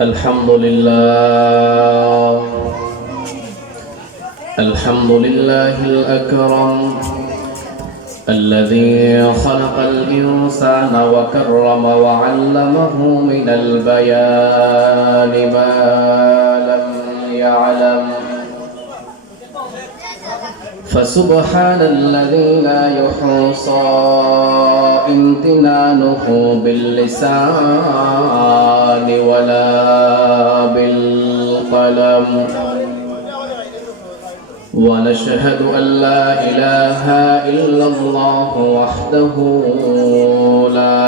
الحمد لله الأكرم الذي خلق الإنسان وكرم وعلمه من البيان ما لم يعلم فسبحان الذي لا يحصى امتنانه باللسان ولا بالقلم ونشهد أن لا إله إلا الله وحده لا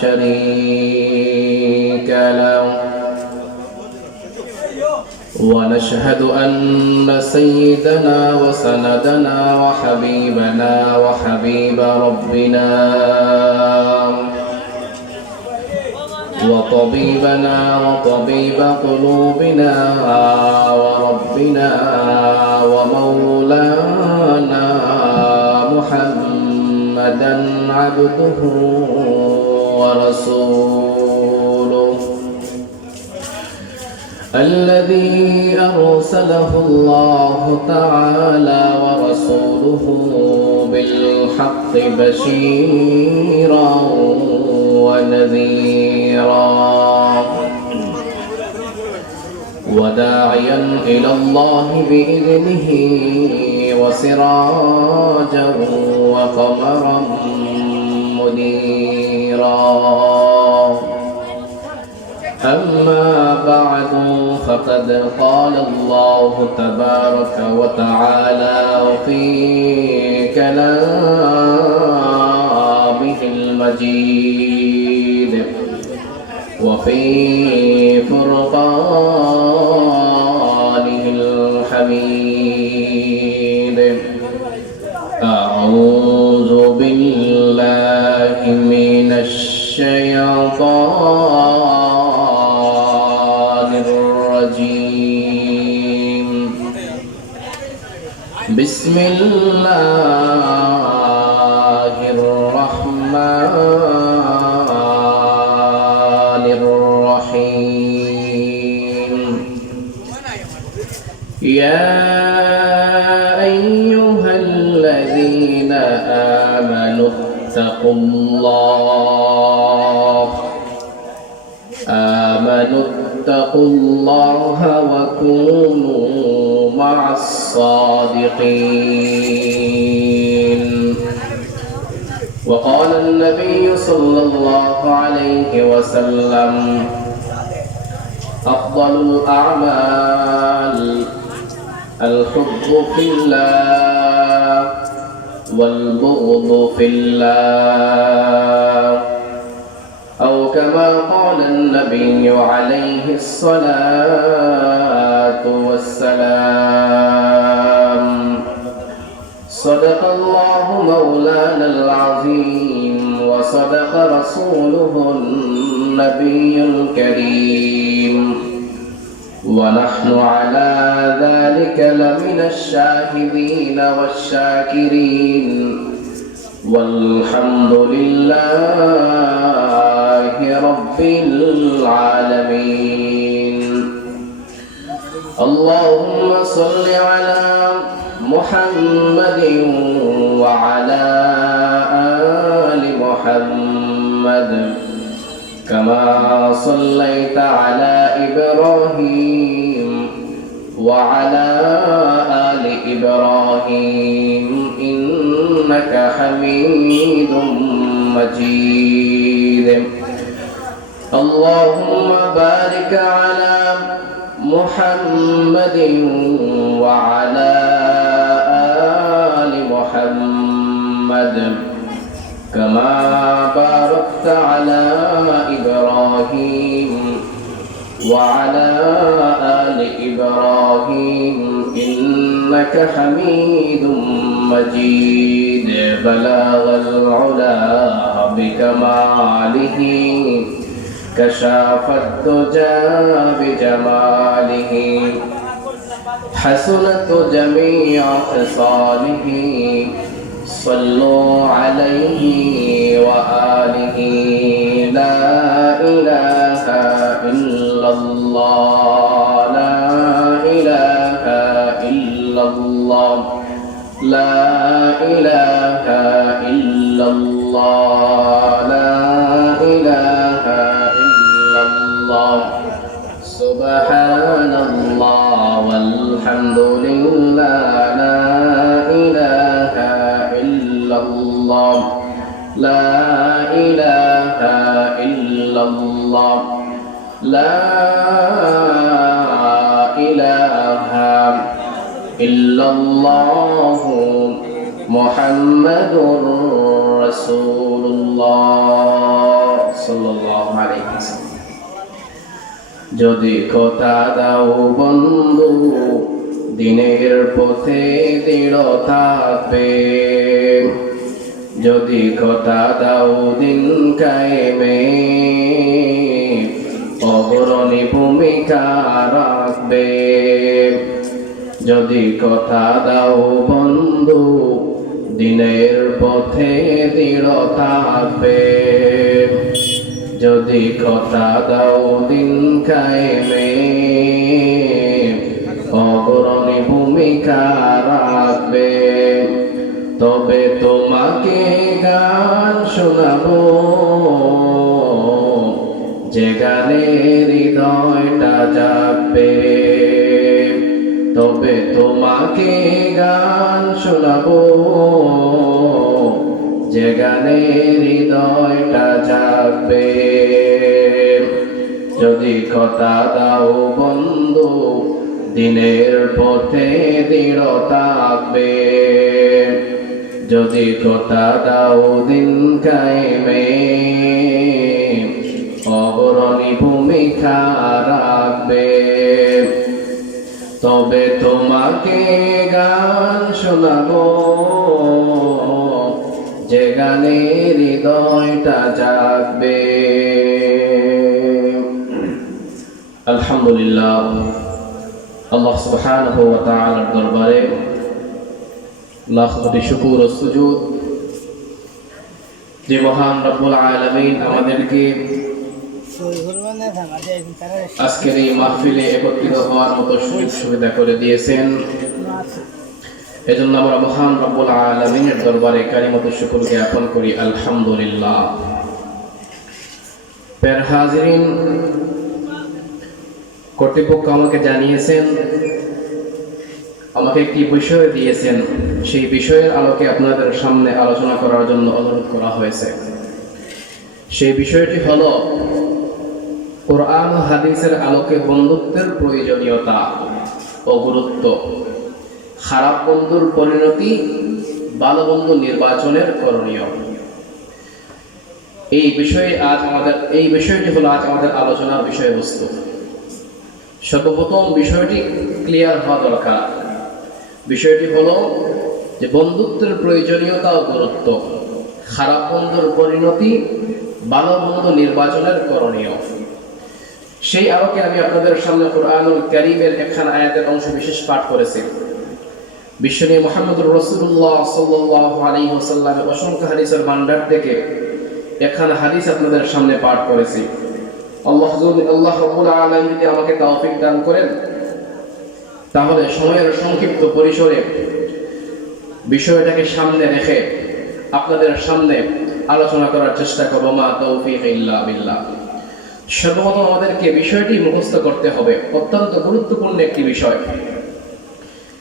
شريك له ونشهد أن سيدنا وسندنا وحبيبنا وحبيب ربنا وطبيبنا وطبيب قلوبنا وربنا ومولانا محمدا عبده ورسوله الذي أرسله الله تعالى ورسوله بالحق بشيرا ونذيرا وداعيا إلى الله بإذنه وسراجا وقمرا منيرا أما بعد فقد قال الله تبارك وتعالى في كلامه المجيد وفي فرقانه الحميد أعوذ بالله من الشيطان الرجيم بسم الله الرحمن الرحيم يا أيها الذين آمنوا اتقوا الله وكونوا مع الصادقين وقال النبي صلى الله عليه وسلم أفضل الأعمال الحب في الله والبغض في الله أو كما قال النبي عليه الصلاة والسلام صدق الله مولانا العظيم وصدق رسوله النبي الكريم ونحن على ذلك لمن الشاهدين والشاكرين والحمد لله رب العالمين اللهم صل على محمد وعلى آل محمد كما صليت على إبراهيم وعلى آل إبراهيم إنك حميد مجيد اللهم بارك على محمد وعلى آل محمد كما باركت على إبراهيم وعلى آل إبراهيم إنك حميد مجيد بلغ العلا بكماله كشاف الدجى بجماله حسنت جميع خصاله صلوا عليه وآله لا إله illallah, la ilaha illallah, la ilaha illallah, la ilaha illallah, subhanallah walhamdulillah, la ilaha illallah, la ilaha illallah, la ilaha illallah, Muhammadur Rasulullah sallallahu alaihi wasallam। যদি কথা দাও বন্ধু দিনের পথে দৃঢ় থাকবে, যদি কথা দাও দিন কায়েমে অগ্রণী ভূমিকা রাখবে, যদি কথা দাও বন্ধু দিনের পথে দৃঢ় থাকবে, যদি কথা দাও দিন কায়েমে অগ্রণী ভূমিকা রাখবে, তবে তোমাকে গান শোনাবো যে গানে হৃদয়টা জাগবে, তবে তোমাকে গান শোনাবো যে গানে হৃদয়টা জাগবে, যদি কথা দাও বন্ধু দিনের পথে দৃঢ় থাকবে, যদি কথা দাও দিন কায়েমে অগ্রণী ভূমিকা রাখবে, তবে তোমাকে গান শোনাবো যে গানে হৃদয়টা জাগবে। আলহামদুলিল্লাহ, আল্লাহ সুবহানাহু ওয়া তাআলার দরবারে লাখ কোটি শুকর ও সুজুদ যে মহান রব্বুল আলামিন আমাদেরকে আজকের এই মাহফিলে একত্রিত হওয়ার মতো সুযোগ সুবিধা করে দিয়েছেন। এজন্য আমরা মহান রব্বুল আলামিনের দরবারে কালিমাতুশ শুকর জ্ঞাপন করি আলহামদুলিল্লাহ। প্রিয় হাজিরিন, কর্তৃপক্ষ আমাকে জানিয়েছেন, আমাকে একটি বিষয় দিয়েছেন, সেই বিষয়ের আলোকে আপনাদের সামনে আলোচনা করার জন্য অনুরোধ করা হয়েছে। সেই বিষয়টি হলো কোরআন ও হাদিসের আলোকে বন্ধুত্বের প্রয়োজনীয়তা ও গুরুত্ব, খারাপ বন্ধুর পরিণতি, ভালো বন্ধু নির্বাচনের করণীয়। এই বিষয়টি হলো আজ আমাদের আলোচনার বিষয়বস্তু। সর্বপ্রথম বিষয়টি ক্লিয়ার হওয়া দরকার। বিষয়টি হলো যে বন্ধুত্বের প্রয়োজনীয়তা ও গুরুত্ব, খারাপ বন্ধুর পরিণতি, ভালো বন্ধু নির্বাচনের করণীয়। সেই আলোকে আমি আপনাদের সামনে কুরআনুল কারীমের একখানা আয়াতের অংশ বিশেষ পাঠ করেছি। বিশ্বনবী মুহাম্মদুর রাসূলুল্লাহ সাল্লাল্লাহু আলাইহি ওয়াসাল্লামের অসংখ্য হাদিসের ভান্ডার থেকে একখানা হাদিস আপনাদের সামনে পাঠ করেছি। আল্লাহ রাব্বুল আলামিন যদি আমাকে তৌফিক দান করেন তাহলে সময়ের সংক্ষিপ্ত পরিসরে বিষয়টাকে সামনে রেখে আপনাদের সামনে আলোচনা করার চেষ্টা করব। মা তৌফিক ইল্লা বিল্লাহ। সর্বপ্রথম আমাদেরকে বিষয়টি মুখস্থ করতে হবে, অত্যন্ত গুরুত্বপূর্ণ একটি বিষয়।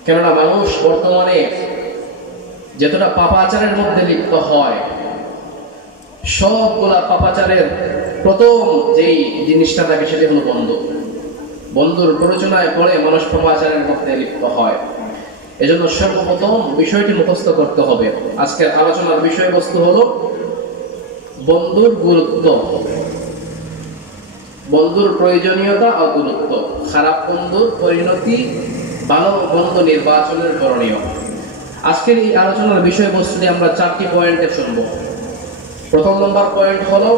কেননা মানুষ বর্তমানে যতটা পাপাচারের মধ্যে লিপ্ত হয়, সবগুলা পাপাচারের প্রথম যেই জিনিসটা থাকে সেটি হলো বন্ধু। বন্ধুর প্ররোচনায় পড়ে মানুষ পাপাচারের মধ্যে লিপ্ত হয়। এজন্য সর্বপ্রথম বিষয়টি মুখস্থ করতে হবে। আজকের আলোচনার বিষয়বস্তু হলো বন্ধুর গুরুত্ব, বন্ধুর প্রয়োজনীয়তা ও গুরুত্ব, খারাপ বন্ধুর পরিণতি, ভালো বন্ধু নির্বাচনের করণীয়। আজকের এই আলোচনার বিষয়বস্তুটি আমরা 4টি পয়েন্টে শুনব। প্রথম নম্বর পয়েন্ট হলো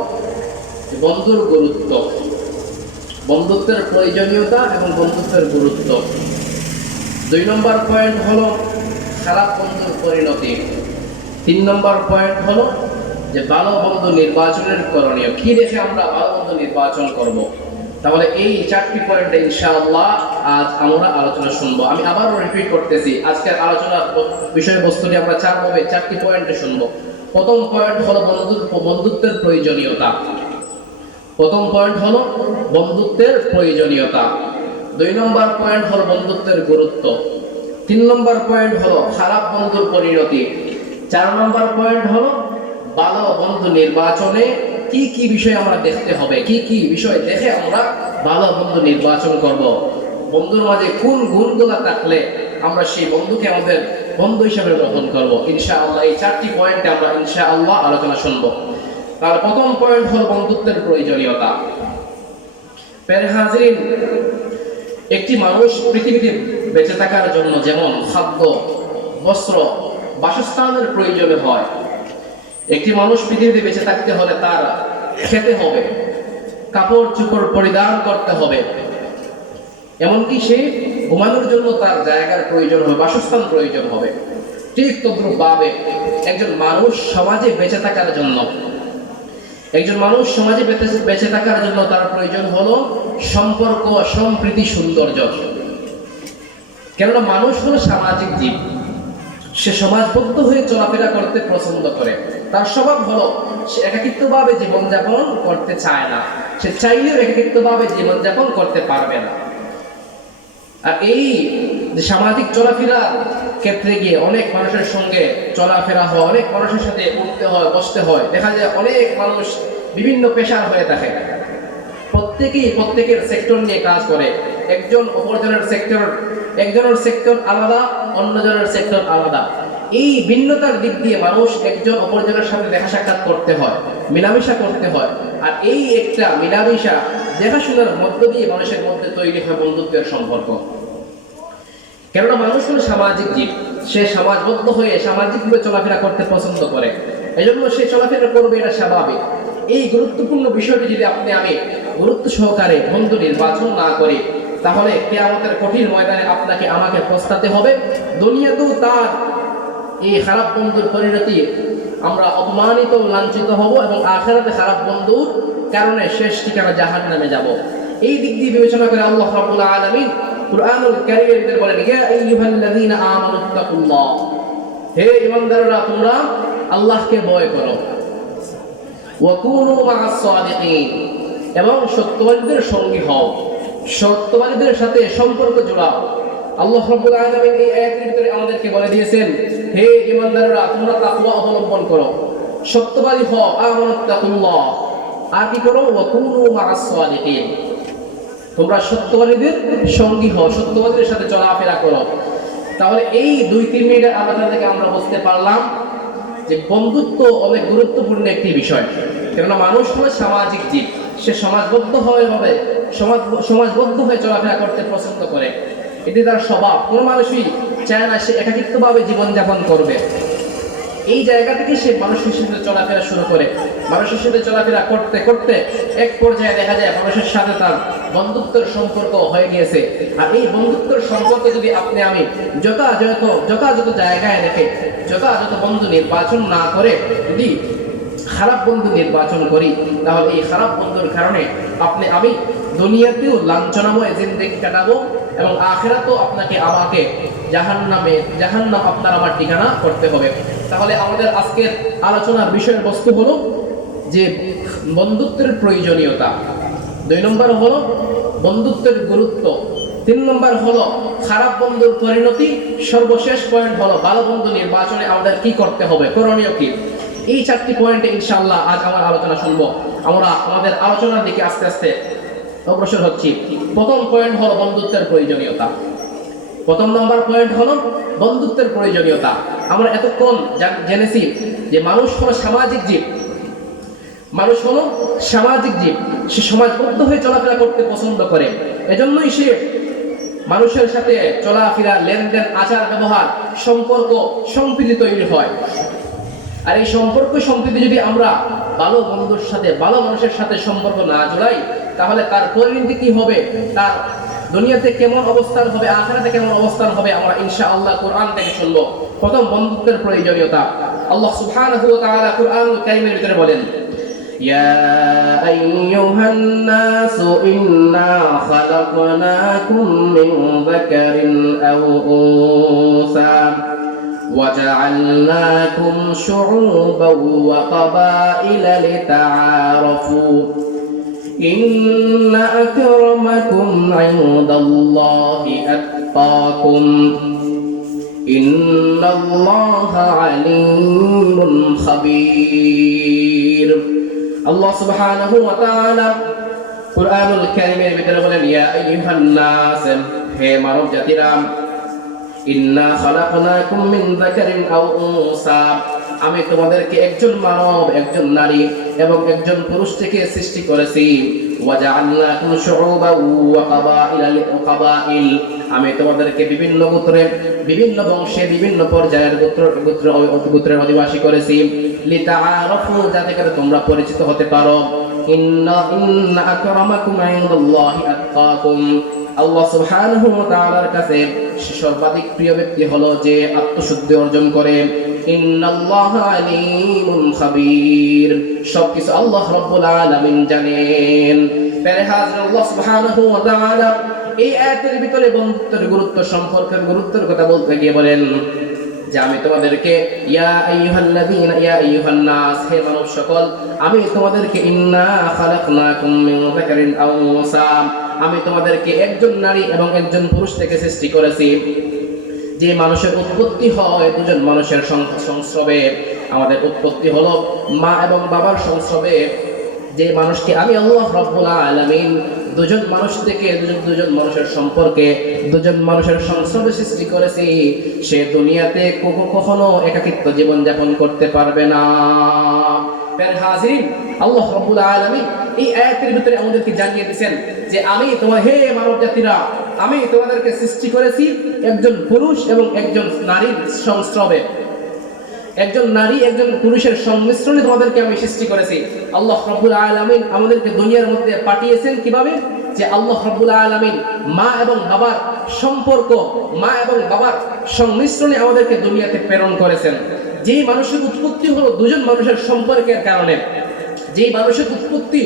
বন্ধুর গুরুত্ব, বন্ধুত্বের প্রয়োজনীয়তা এবং বন্ধুত্বের গুরুত্ব। 2 নম্বর পয়েন্ট হলো খারাপ বন্ধুর পরিণতি। 3 নম্বর পয়েন্ট হলো যে ভালো বন্ধু নির্বাচনের করণীয়। কি দেখে আমরা ভালো বন্ধু নির্বাচন করব? তাহলে এই 4টি পয়েন্টে ইনশাআল্লাহ আজ আমরা আলোচনা শুনবো। আমি আবারও রিপিট করতেছি, আজকের আলোচনার বিষয়বস্তুটি আমরা 4টি পয়েন্টে শুনবো। প্রথম পয়েন্ট হলো বন্ধুত্বের প্রয়োজনীয়তা। প্রথম পয়েন্ট হলো বন্ধুত্বের প্রয়োজনীয়তা। 2 নম্বর পয়েন্ট হলো বন্ধুত্বের গুরুত্ব। 3 নম্বর পয়েন্ট হলো খারাপ বন্ধুর পরিণতি। 4 নম্বর পয়েন্ট হলো ভালো বন্ধু নির্বাচনে কি কি বিষয় আমরা দেখতে হবে, কি কি বিষয় দেখে আমরা ভালো বন্ধু নির্বাচন করব, বন্ধুর মাঝে কোন গুণগুলো থাকলে আমরা সেই বন্ধুকে আমাদের বন্ধু হিসেবে গ্রহণ করব। ইনশাআল্লাহ এই 4টি পয়েন্টে আমরা ইনশাআল্লাহ আলোচনা শুনব। তার প্রথম পয়েন্ট হলো বন্ধুত্বের প্রয়োজনীয়তা। প্রিয় হাজিরিন, একটি মানুষ পৃথিবীতে বেঁচে থাকার জন্য যেমন খাদ্য, বস্ত্র, বাসস্থানের প্রয়োজন হয়, একটি মানুষ পৃথিবীতে বেঁচে থাকতে হলে তার খেতে হবে, কাপড় চোপড় পরিধান করতে হবে, এমনকি সে ঘুমানোর জন্য তার জায়গার প্রয়োজন হবে, বাসস্থান প্রয়োজন হবে। ঠিক তদ্রূপভাবে একজন মানুষ সমাজে বেঁচে থাকার জন্য তার প্রয়োজন হলো সম্পর্ক, সম্প্রীতি, সৌন্দর্য। কেননা মানুষ হলো সামাজিক জীব, সে সমাজবদ্ধ হয়ে চলাফেরা করতে পছন্দ করে। তার স্বভাব হলো সে একাকিত্বভাবে জীবনযাপন করতে চায় না, সে চাইলেও একাকিত্বভাবে জীবনযাপন করতে পারবে না। আর এই যে সামাজিক চলাফেরা ক্ষেত্রে গিয়ে অনেক মানুষের সঙ্গে চলাফেরা হয়, অনেক মানুষের সাথে উঠতে হয়, বসতে হয়। দেখা যায় অনেক মানুষ বিভিন্ন পেশার হয়ে থাকে, প্রত্যেকের সেক্টর নিয়ে কাজ করে। একজনের সেক্টর আলাদা, অন্যজনের সেক্টর আলাদা। এই ভিন্নতার দিক দিয়ে মানুষ একজন অপরজনের সাথে দেখা সাক্ষাৎ করতে হয়, মেলামেশা করতে হয়। আর এই একটা মেলামেশা দেখাশোনার মধ্য দিয়ে মানুষের মধ্যে তৈরি হয় বন্ধুত্বের সম্পর্ক। কেননা মানুষ হলো সামাজিক জীব, সে সমাজবদ্ধ হয়ে সামাজিকভাবে চলাফেরা করতে পছন্দ করে, এজন্য সে চলাফেরা করবে, এটা স্বাভাবিক। এই গুরুত্বপূর্ণ বিষয়টি যদি আমি গুরুত্ব সহকারে বন্ধু নির্বাচন না করি, তাহলে কিয়ামতের কঠিন ময়দানে আপনাকে আমাকে পস্তাতে হবে। দুনিয়াতেও তার এই খারাপ বন্ধুর পরিণতি আমরা অপমানিত, লাঞ্ছিত হব, এবং আখিরাতে খারাপ বন্ধুর কারণে শেষ ঠিকানা জাহান্নামে যাব। এই দিক দিয়ে বিবেচনা করে আল্লাহ রাব্বুল আলামিন কুরআনুল কারীমের ভিতরে বলেন, ইয়া আইয়ুহাল্লাযীনা আমানুত্তাকুল্লাহ, হে ঈমানদাররা তোমরা আল্লাহকে ভয় করো, ওয়া কুনু মা'আস সাদিকিন, এবং সত্যবাদীদের সঙ্গী হও, সত্যবাদীদের সাথে সম্পর্ক জোড়াও। আল্লাহ রাব্বুল আলামিন এই আয়াতের ভিতরে আমাদেরকে বলে দিয়েছেন, হে ঈমানদাররা তোমরা তাকওয়া অবলম্বন করো, সত্যবাদী হও, আমানুত্তাকুল্লাহ, আর কি করো, ওয়া কুনু মা'আস সাদিকিন, তোমরা সত্যবাদীদের সঙ্গী হও, সত্যবাদীদের সাথে চলাফেরা করো। তাহলে এই 2-3 মিনিটের আলোচনা থেকে আমরা বুঝতে পারলাম যে বন্ধুত্ব অনেক গুরুত্বপূর্ণ একটি বিষয়। কেননা মানুষ হলো সামাজিক জীব, সে সমাজবদ্ধ হয়ে চলাফেরা করতে পছন্দ করে, এটি তার স্বভাব। কোনো মানুষই চায় না সে একাকিত্বভাবে জীবনযাপন করবে। এই জায়গা থেকে সে মানুষের সাথে চলাফেরা শুরু করে, মানুষের সাথে চলাফেরা করতে করতে এক পর্যায়ে দেখা যায় মানুষের সাথে তার বন্ধুত্বের সম্পর্ক হয়ে গিয়েছে। আর এই বন্ধুত্বের সম্পর্ক যদি আমি যথাযথ জায়গায় রেখে যথাযথ বন্ধু নির্বাচন না করে যদি খারাপ বন্ধু নির্বাচন করি, তাহলে এই খারাপ বন্ধুর কারণে আমি দুনিয়াতেও লাঞ্ছনাময় জিন্দেগি কাটাবো, এবং আখিরাতেও আমাকে জাহান্নাম আপনার আমার ঠিকানা করতে হবে। তাহলে আমাদের আজকের আলোচনার বিষয়ের বস্তু হলো যে বন্ধুত্বের প্রয়োজনীয়তা, 2 নম্বর হলো বন্ধুত্বের গুরুত্ব, 3 নম্বর হলো খারাপ বন্ধুর পরিণতি, সর্বশেষ পয়েন্ট হলো ভালো বন্ধু নির্বাচনে আমাদের কি করতে হবে, করণীয় কি। এই 4টি পয়েন্টে ইনশাআল্লাহ আজ আমার আলোচনা শুনবো। আমরা আমাদের আলোচনার দিকে আস্তে আস্তে অগ্রসর হচ্ছি। প্রথম পয়েন্ট হলো বন্ধুত্বের প্রয়োজনীয়তা। প্রথম নম্বর পয়েন্ট হলো বন্ধুত্বের প্রয়োজনীয়তা। আমরা এতক্ষণ জেনেছি যে মানুষ হলো সামাজিক জীব, সে সমাজবদ্ধ হয়ে চলাফেরা করতে পছন্দ করে, এজন্যই সে মানুষের সাথে চলাফেরা, লেনদেন, আচার ব্যবহার, সম্পর্ক, সম্প্রীতি তৈরি হয়। আর এই সম্পর্ক সম্প্রীতি যদি আমরা ভালো বন্ধুর সাথে, ভালো মানুষের সাথে সম্পর্ক না জোড়াই, তাহলে তার পরিণতি কি হবে, তার দুনিয়াতে কেমন অবস্থান হবে, আখিরাতে কেমন অবস্থান হবে, আমরা ইনশাআল্লাহ কোরআন থেকে শুনবো। প্রথম বন্ধুত্বের প্রয়োজনীয়তা। আল্লাহ সুবহানাহু ওয়া তাআলা কুরআনুল কারীমের ভিতরে বলেন, يا أيها الناس إنا خلقناكم من ذكر أو أنثى وجعلناكم شعوبا وقبائل لتعارفوا إن أكرمكم عند الله أتقاكم إن الله عليم خبير الله سبحانه وتعالى قرآن الكريم بتقول يا أيها الناس هي মানব জাতিরা ইন্না খালাকনাকুম মিন যাকারিন আও উনসা আমি তোমাদেরকে একজন মানব একজন নারী এবং একজন পুরুষ থেকে সৃষ্টি করেছি ওয়াজআলনাকুম শুউবা ওয়া কাবাইল আমি তোমাদেরকে বিভিন্ন গোত্রে বিভিন্ন বংশে বিভিন্ন পর্যায়ের গোত্রের অধিবাসী করেছি লিতাআরাফু যাতে করে তোমরা পরিচিত হতে পারো ইন্না আকরামাকুম ইনদাল্লাহি আতকাকুম আল্লাহ সুবহানাহু ওয়া তাআলার কাছে সর্বাধিক প্রিয় ব্যক্তি হলো যে আত্মশুদ্ধি অর্জন করে ইন্নাল্লাহা আলীমুন খাবীর সবকিছু আল্লাহ রাব্বুল আলামিন জানেন প্যারে হাজর আল্লাহ সুবহানাহু ওয়া তাআলা এই আয়াতের ভিতরে বন্ধুত্বের গুরুত্ব সম্পর্কের গুরুত্বের কথা বলতে গিয়ে বলেন যে আমি তোমাদেরকে ইয়া আইয়ুহাল্লাযীনা ইয়া আইয়ুহান নাস হে মানব সকল আমি তোমাদেরকে ইন্না খালাকনাকুম মিন যাকারিন আও উনসা আমি তোমাদেরকে একজন নারী এবং একজন পুরুষ থেকে সৃষ্টি করেছি যে মানুষের উৎপত্তি হয় দুজন মানুষের সংস্রবে আমাদের উৎপত্তি হলো মা এবং বাবার সংস্রবে যে মানুষকে আমি আল্লাহ রাব্বুল আলামিন দুজন মানুষ থেকে দুজন মানুষের সম্পর্কে দুজন মানুষের সংস্রবে সৃষ্টি করেছি সে দুনিয়াতে কখনো একাকিত্ব জীবন যাপন করতে পারবে না হাজিরিন আল্লাহ রাব্বুল আলামিন এই আয়াতের ভিতরে আমাদেরকে জানিয়ে দিয়েছেন যে আমি তোমার হে মানব জাতিরা আমি তোমাদেরকে সৃষ্টি করেছি একজন পুরুষ এবং একজন নারীর সংস্রবে একজন নারী একজন পুরুষের সংমিশ্রণে তোমাদেরকে আমি সৃষ্টি করেছি আল্লাহ রাব্বুল আলামিন আমাদেরকে দুনিয়ার মধ্যে পাঠিয়েছেন কিভাবে যে আল্লাহ রাব্বুল আলামিন মা এবং বাবার সম্পর্ক মা এবং বাবার সংমিশ্রণে আমাদেরকে দুনিয়াতে প্রেরণ করেছেন যেই মানুষের উৎপত্তি হলো দুজন মানুষের সম্পর্কের কারণে যেই মানুষের উৎপত্তি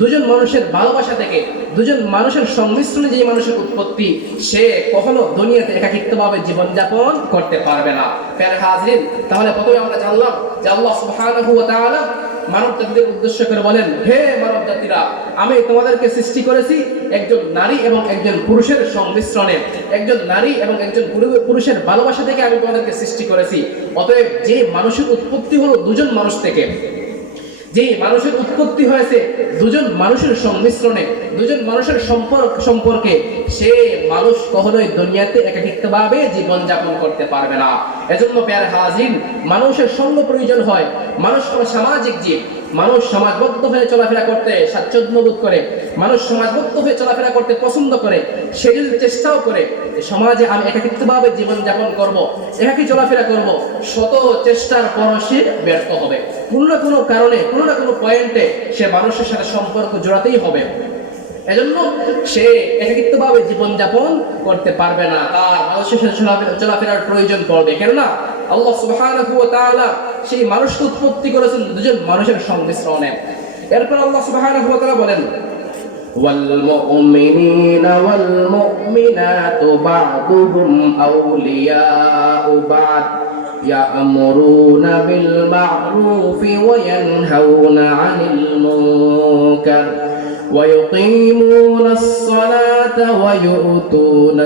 দুজন মানুষের ভালোবাসা থেকে দুজন মানুষের সংমিশ্রণে যেই মানুষের উৎপত্তি সে কখনো দুনিয়াতে একাকিত্বভাবে জীবনযাপন করতে পারবে না প্যারে হাজিরিন তাহলে প্রথমে আমরা জানলাম যে আল্লাহ সুবহানাহু ওয়া তাআলা মানব জাতিদের উদ্দেশ্য করে বলেন হে মানব জাতিরা আমি তোমাদেরকে সৃষ্টি করেছি একজন নারী এবং একজন পুরুষের সংমিশ্রণে একজন নারী এবং একজন পুরুষের ভালোবাসা থেকে আমি তোমাদেরকে সৃষ্টি করেছি অতএব যে মানুষের উৎপত্তি হলো দুজন মানুষ থেকে যে মানুষের উৎপত্তি হয়েছে দুজন মানুষের সংমিশ্রণে দুজন মানুষের সম্পর্কে সে মানুষ কখনোই দুনিয়াতে একাকিত্বভাবে জীবন যাপন করতে পারবে না এজন্য প্যারে হাজির মানুষের সঙ্গ প্রয়োজন হয় মানুষ হলো সামাজিক জীব মানুষ সমাজবদ্ধ হয়ে চলাফেরা করতে স্বাচ্ছন্দ্য বোধ করে মানুষ সমাজবদ্ধ হয়ে চলাফেরা করতে পছন্দ করে সে যদি চেষ্টাও করে সমাজে আমি একাকিত্বভাবে জীবন যাপন করব একাকী চলাফেরা করব শত চেষ্টার পর সে ব্যর্থ হবে কোনো না কোনো কারণে কোনো না কোনো পয়েন্টে সে মানুষের সাথে সম্পর্ক জোড়াতেই হবে এজন্য সে একাকিত্বভাবে জীবনযাপন করতে পারবে না তার মানুষের সাথে চলাফেরার প্রয়োজন পড়বে কেননা আল্লাহ সুবহানাহু ওয়া তাআলা সেই মানুষকে উৎপত্তি করেছেন দুজন মানুষের সংমিশ্রণে এরপর আল্লাহ সুবহানাহু ওয়া তাআলা বলেন والمؤمنين والمؤمنات بعضهم أولياء بعض يأمرون بالمعروف وينهون عن المنكر ويقيمون الصلاة ويؤتون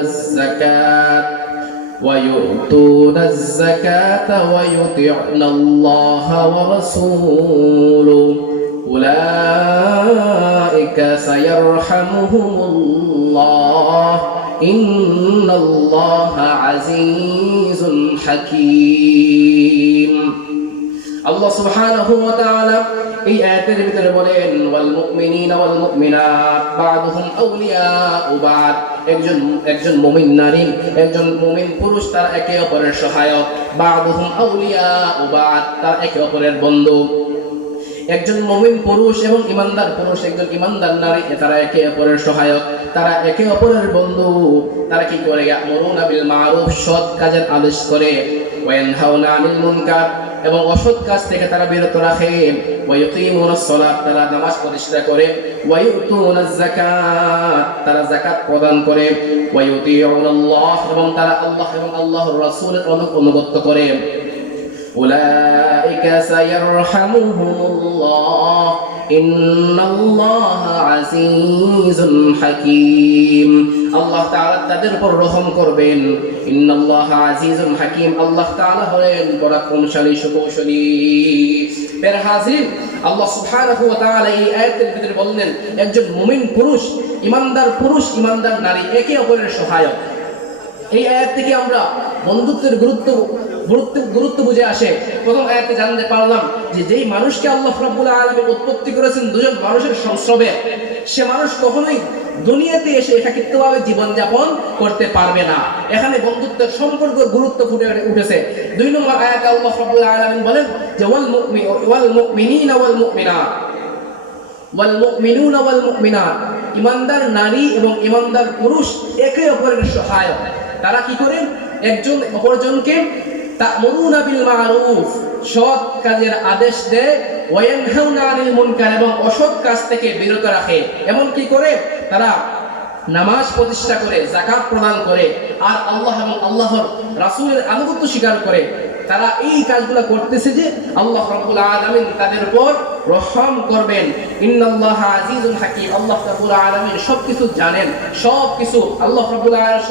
الزكاة ويطيعون الله ورسوله أولئك سيرحمهم الله إن الله عزيز حكيم الله سبحانه وتعالى এই আয়াতের ভিতরে বলেন ওয়াল মুমিনিনা ওয়াল মুমিনাত বা'দুহুম আউলিয়াউ বা'দ একজন মুমিন নারী একজন মুমিন পুরুষ তারা একে অপরের সহায়ক বা'দুহুম আউলিয়াউ বা'দ তারা একে অপরের বন্ধু একজন মুমিন পুরুষ এবং ঈমানদার পুরুষ একজন ঈমানদার নারী তারা একে অপরের সহায়ক তারা একে অপরের বন্ধু তারা কি করে ইয়ামুরুনা বিল মা'রুফ সৎ কাজের আদেশ করে ওয়া ইয়ানহাউনা আনিল মুনকার এবং অসৎ কাজ থেকে তারা বিরত রাখে, ওয়া ইউকিমুনাস সালাত তারা নামাজ প্রতিষ্ঠা করে, ওয়া ইউতুনাজ যাকাত তারা যাকাত প্রদান করে, ওয়া ইউতিউনাল্লাহ এবং তারা আল্লাহ এবং আল্লাহর রাসূলের অনুগত করে। উলাইকা সায়ারহামুহুমুল্লাহ ইন্নাল্লাহা আজিজুন হাকীম। আল্লাহ তাআলা তাদের উপর রহম করবেন। ইন্নাল্লাহা আজিজুন হাকীম, আল্লাহ তাআলা হলেন পরাক্রমশালী সুকৌশলী। প্রিয় হাজির, আল্লাহ সুবহানাহু ওয়া তাআলা এই আয়াতের ভিতরে বললেন একজন মুমিন পুরুষ, ইমানদার নারী একে অপরের সহায়ক। এই আয়াত থেকে আমরা বন্ধুত্বের গুরুত্ব বুঝে আসে। প্রথম আয়াতে জানতে পারলাম যে যেই মানুষকে আল্লাহ রাব্বুল আলামিন উৎপত্তি করেছেন দুজন মানুষের সংস্রবে, সে মানুষ কখনোই দুনিয়াতে এসে একাকিত্বভাবে জীবনযাপন করতে পারবে না। এখানে বন্ধুত্বের সম্পর্ক গুরুত্ব ফুটে উঠেছে। 2 নম্বর আয়াতে আল্লাহ রাব্বুল আলামিন বলেন যে ওয়াল মুমিনিনা ওয়াল মুমিনাত, ইমানদার নারী এবং ইমানদার পুরুষ একে অপরের সহায়ক। তারা কি করেন? একজন অপরজনকে তা'মুরুনা বিল মা'রুফ, সৎ কাজের আদেশ দেয়, ওয়া ইয়ানহাউনা আনিল মুনকার এবং অসৎ কাজ থেকে বিরত রাখে। এমন কি করে? তারা নামাজ প্রতিষ্ঠা করে, যাকাত প্রদান করে, আর আল্লাহ এবং আল্লাহর রাসূলের আনুগত্য স্বীকার করে। তারা এই কাজগুলো করতেছে যে আল্লাহ রাব্বুল আলামিন তাদের উপর রহম করবেন। ইন্নাল্লাহা আজিজুন হাকীম, আল্লাহ রাব্বুল আলামিন সবকিছু জানেন, সবকিছু আল্লাহ রাব্বুল আলামিন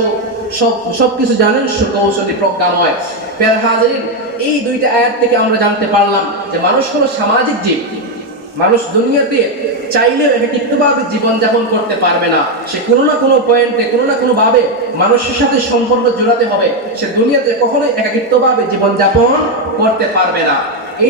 সবকিছু জানেন, সুকৌশলী প্রজ্ঞাময়। প্রিয় হাজিরিন, এই 2টা আয়াত থেকে আমরা জানতে পারলাম যে মানুষ হলো সামাজিক জীব। মানুষ দুনিয়াতে চাইলেও একাকিত্বভাবে জীবনযাপন করতে পারবে না। সে কোনো না কোনো পয়েন্টে, কোনো না কোনো ভাবে মানুষের সাথে সম্পর্ক জোড়াতে হবে। সে দুনিয়াতে কখনোই একাকিত্বভাবে জীবনযাপন করতে পারবে না।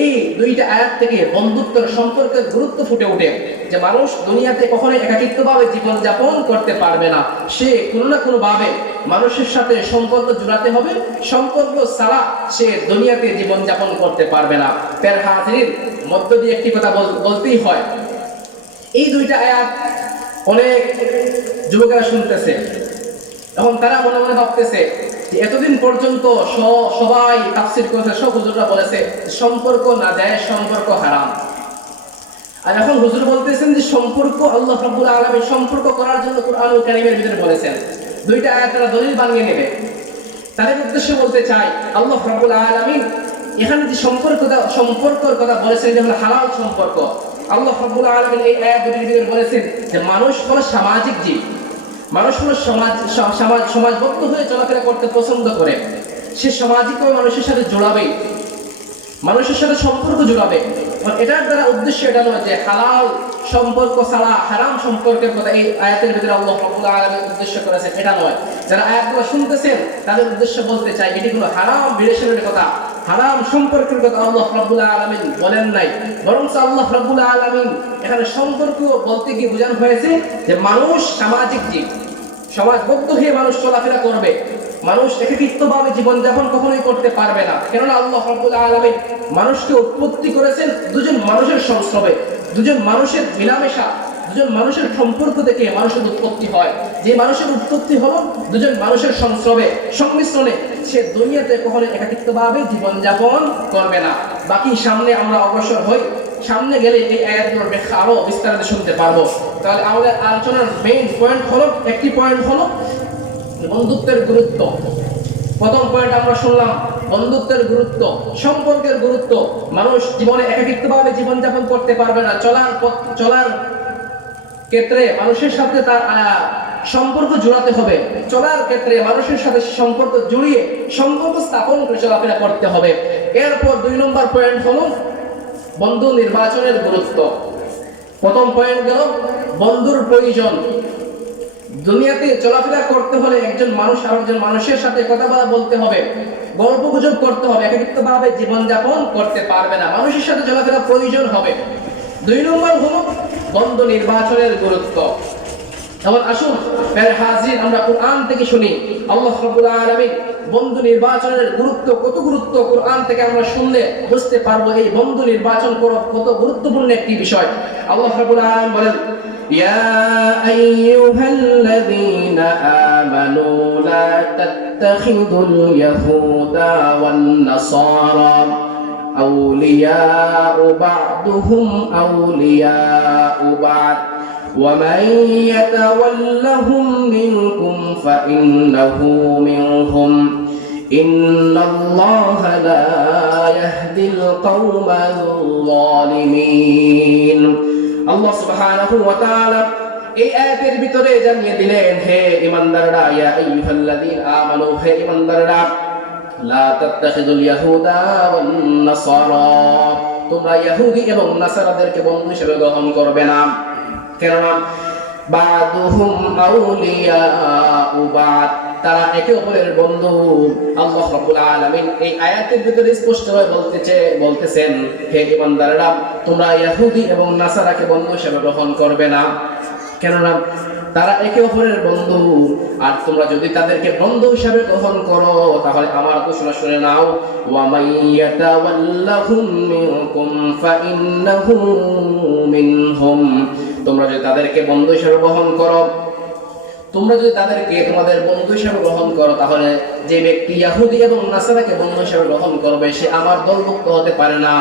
এই 2টা আয়াত থেকে বন্ধুত্বের সম্পর্কের গুরুত্ব ফুটে ওঠে যে মানুষ দুনিয়াতে কখনোই একাকিত্বভাবে জীবনযাপন করতে পারবে না। সে কোনো না কোনো ভাবে মানুষের সাথে সম্পর্ক জোড়াতে হবে। সম্পর্ক ছাড়া সে দুনিয়াতে জীবনযাপন করতে পারবে না। প্রিয় হাজির, মধ্য দিয়ে একটি কথা বলতেই হয়। এই 2টা আয়াত অনেক যুবকেরা শুনতেছে, এখন তারা মনে মনে ভাবতেছে যে এতদিন পর্যন্ত সবাই তাফসীর করেছে, সব হুজুররা বলেছে সম্পর্ক নাজায়েজ, সম্পর্ক হারাম। আর এখন হুজুর বলতেছেন যে সম্পর্ক আল্লাহ রাব্বুল আলামিন সম্পর্ক করার জন্য কুরআনুল কারীমের ভিতরে বলেছেন। 2টা আয়াত তারা দলিল বানিয়ে নেবে। তাদের উদ্দেশ্যে বলতে চাই, আল্লাহ রাব্বুল আলামিন এখানে যে সম্পর্কের কথা বলেছেন এটা হলো হালাল সম্পর্ক। আল্লাহ রাব্বুল আলামিন এই আয়াত দুটির ভিতরে বলেছেন যে মানুষ হলো সামাজিক জীব। মানুষ হলো সমাজবদ্ধ হয়ে চলাফেরা করতে পছন্দ করে। সে সামাজিকভাবে মানুষের সাথে জোড়াবে, মানুষের সাথে সম্পর্ক জোড়াবে। এটার দ্বারা উদ্দেশ্য এটা নয় যে হালাল সম্পর্ক ছাড়া হারাম সম্পর্কের কথা এই আয়াতের ভিতরে আল্লাহ রাব্বুল আলামিন উদ্দেশ্য করেছেন, এটা নয়। যারা আয়াতগুলো শুনতেছেন তাদের উদ্দেশ্য বলতে চাই এটি কোনো হারাম রিলেশনের কথা, হারাম সম্পর্কের কথা আল্লাহ রাব্বুল আলামিন বলেন নাই। বরং আল্লাহ রাব্বুল আলামিন এখানে সম্পর্ক বলতে গিয়ে বোঝানো হয়েছে যে মানুষ সামাজিক জীব, সমাজবদ্ধ হয়ে মানুষ চলাফেরা করবে। মানুষ একাকিত্বভাবে জীবনযাপন কখনোই করতে পারবে না। কেননা আল্লাহ রাব্বুল আলামিন মানুষকে উৎপত্তি করেছেন দুজন মানুষের সংস্রবে, দুজন মানুষের মিলামেশা, দুজন মানুষের সম্পর্ক থেকে মানুষের উৎপত্তি হয়। যে মানুষের উৎপত্তি হলো দুজন মানুষের সংমিশ্রণে, সে দুনিয়াতে কখনো একাকিত্বভাবে জীবনযাপন করবে না। বাকি সামনে আমরা অগ্রসর হই, সামনে গেলে এই আয়াতগুলোর ব্যাখ্যা আরো বিস্তারিত শুনতে পারবো। তাহলে আমাদের আলোচনার মেইন পয়েন্ট হলো, একটি পয়েন্ট হলো বন্ধুত্বের গুরুত্ব। প্রথম পয়েন্ট আমরা শুনলাম বন্ধুত্বের গুরুত্ব, সম্পর্কের গুরুত্ব। মানুষ জীবনে একাকিত্বভাবে জীবনযাপন করতে পারবে না। চলার ক্ষেত্রে মানুষের সাথে তার সম্পর্ক জোড়াতে হবে। চলার ক্ষেত্রে মানুষের সাথে সম্পর্ক জড়িয়ে সম্পর্ক স্থাপন করে চলাফেরা করতে হবে। এরপর 2 নম্বর পয়েন্ট হলো বন্ধু নির্বাচনের গুরুত্ব। প্রথম পয়েন্ট গেল বন্ধুর প্রয়োজন। দুনিয়াতে চলাফেরা করতে হলে একজন মানুষ আরেকজন মানুষের সাথে কথা বলতে হবে, গল্প গুজব করতে হবে। একাকিত্বভাবে জীবনযাপন করতে পারবে না, মানুষের সাথে চলাফেরা প্রয়োজন হবে। 2 নম্বর হলো বন্ধু নির্বাচনের গুরুত্ব। এখন আসুন প্রিয় হাজির, আমরা কোরআন থেকে শুনি আল্লাহ রাব্বুল আলামিন বন্ধু নির্বাচনের গুরুত্ব, কত গুরুত্ব কোরআন থেকে আমরা শুনলে বুঝতে পারবো এই বন্ধু নির্বাচন কত গুরুত্বপূর্ণ একটি বিষয়। আল্লাহ রাব্বুল আলামিন বলেন, ইয়া আইয়ুহাল্লাযীনা আমানু লা তাত্তাখিযুল ইয়াহুদা ওয়ান নাসারা আউলিয়াউ বা'দুহুম আউলিয়াউ বা'দ ومن يتولهم منكم فإنه منهم إن الله لا يهدي القوم الظالمين আল্লাহ সুবহানাহু ওয়া তাআলা এই আয়াতের ভিতরে জানিয়ে দিলেন, হে ঈমানদাররা, ইয়া আইয়ুহাল্লাযীনা আমানু, হে ঈমানদাররা, লা তাত্তাখিযুল ইয়াহুদা ওয়ান নাসারা, তোমরা ইহুদি এবং নাসারাদেরকে বন্ধু হিসেবে গ্রহণ করবে না। কেননা বা'দুহুম আউলিয়াউ বা'দ, তারা একে অপরের বন্ধু। আল্লাহ রাব্বুল আলামিন এই আয়াতের ভিতরে স্পষ্টভাবে বলতেছেন, হে ঈমানদাররা, তোমরা ইহুদি এবং নাসারাকে বন্ধু হিসেবে গ্রহণ করবে না, কেননা তারা একে অপরের বন্ধু। আর তোমরা যদি তাদেরকে বন্ধু হিসেবে গ্রহণ করো তাহলে আমার ঘোষণা শুনে নাও, ওয়া মাইয়াতাওয়াল্লাহুম মিনকুম ফাইন্নাহু মিনহুম, তোমরা যদি তাদেরকে বন্ধু হিসেবে গ্রহণ করো, তোমরা যদি তাদেরকে তোমাদের বন্ধু হিসেবে গ্রহণ করো, তাহলে যে ব্যক্তি ইহুদি এবং নাসারাকে বন্ধু হিসেবে গ্রহণ করবে সে আমার দলভুক্ত হতে পারে না।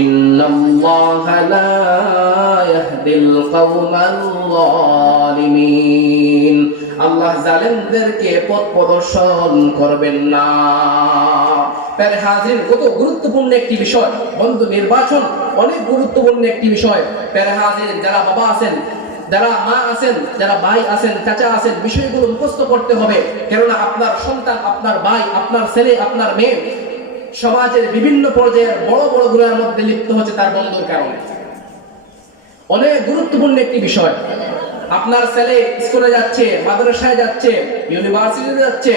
ইন্নাল্লাহা লা ইয়াহদিল কওমাল যালিমিন, আল্লাহ জালেমদেরকে পথ প্রদর্শন করবেন না। প্যারে হাজির, কত গুরুত্বপূর্ণ একটি বিষয় বন্ধু নির্বাচন, অনেক গুরুত্বপূর্ণ একটি বিষয়। প্যারে হাজির, যারা বাবা আছেন, যারা মা আছেন, যারা ভাই আছেন, চাচা আছেন, বিষয়গুলো মুখস্থ করতে হবে। কেননা আপনার সন্তান, আপনার ভাই, আপনার ছেলে, আপনার মেয়ে সমাজের বিভিন্ন পর্যায়ের বড় বড় গুনাহের মধ্যে লিপ্ত হচ্ছে তার বন্ধুর কারণে। অনেক গুরুত্বপূর্ণ একটি বিষয়। আপনার ছেলে স্কুলে যাচ্ছে, মাদ্রাসায় যাচ্ছে, ইউনিভার্সিটিতে যাচ্ছে,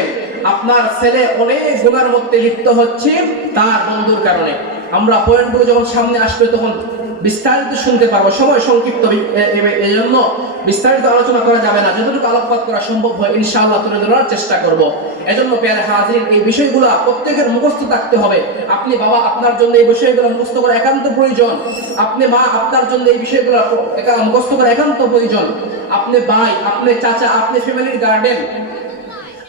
আপনার ছেলে অনেক গুনাহের মধ্যে লিপ্ত হচ্ছে তার বন্ধুর কারণে। আমরা পয়েন্টগুলো যখন সামনে আসবে তখন বিস্তারিত শুনতে পারবো, সময় সংক্ষিপ্ত, এই জন্য বিস্তারিত আলোচনা করা যাবে না। যতটুকু আলোকপাত করা সম্ভব হয় ইনশাআল্লাহ তুলে ধরার চেষ্টা করব। এজন্য প্যারে হাজির, এই বিষয়গুলো প্রত্যেকের মুখস্থ থাকতে হবে। আপনি বাবা, আপনার জন্য এই বিষয়গুলো মুখস্থ করা একান্ত প্রয়োজন। আপনি মা, আপনার জন্য এই বিষয়গুলো মুখস্থ করা একান্ত প্রয়োজন। আপনি ভাই, আপনি চাচা, আপনি ফ্যামিলির গার্ডেন,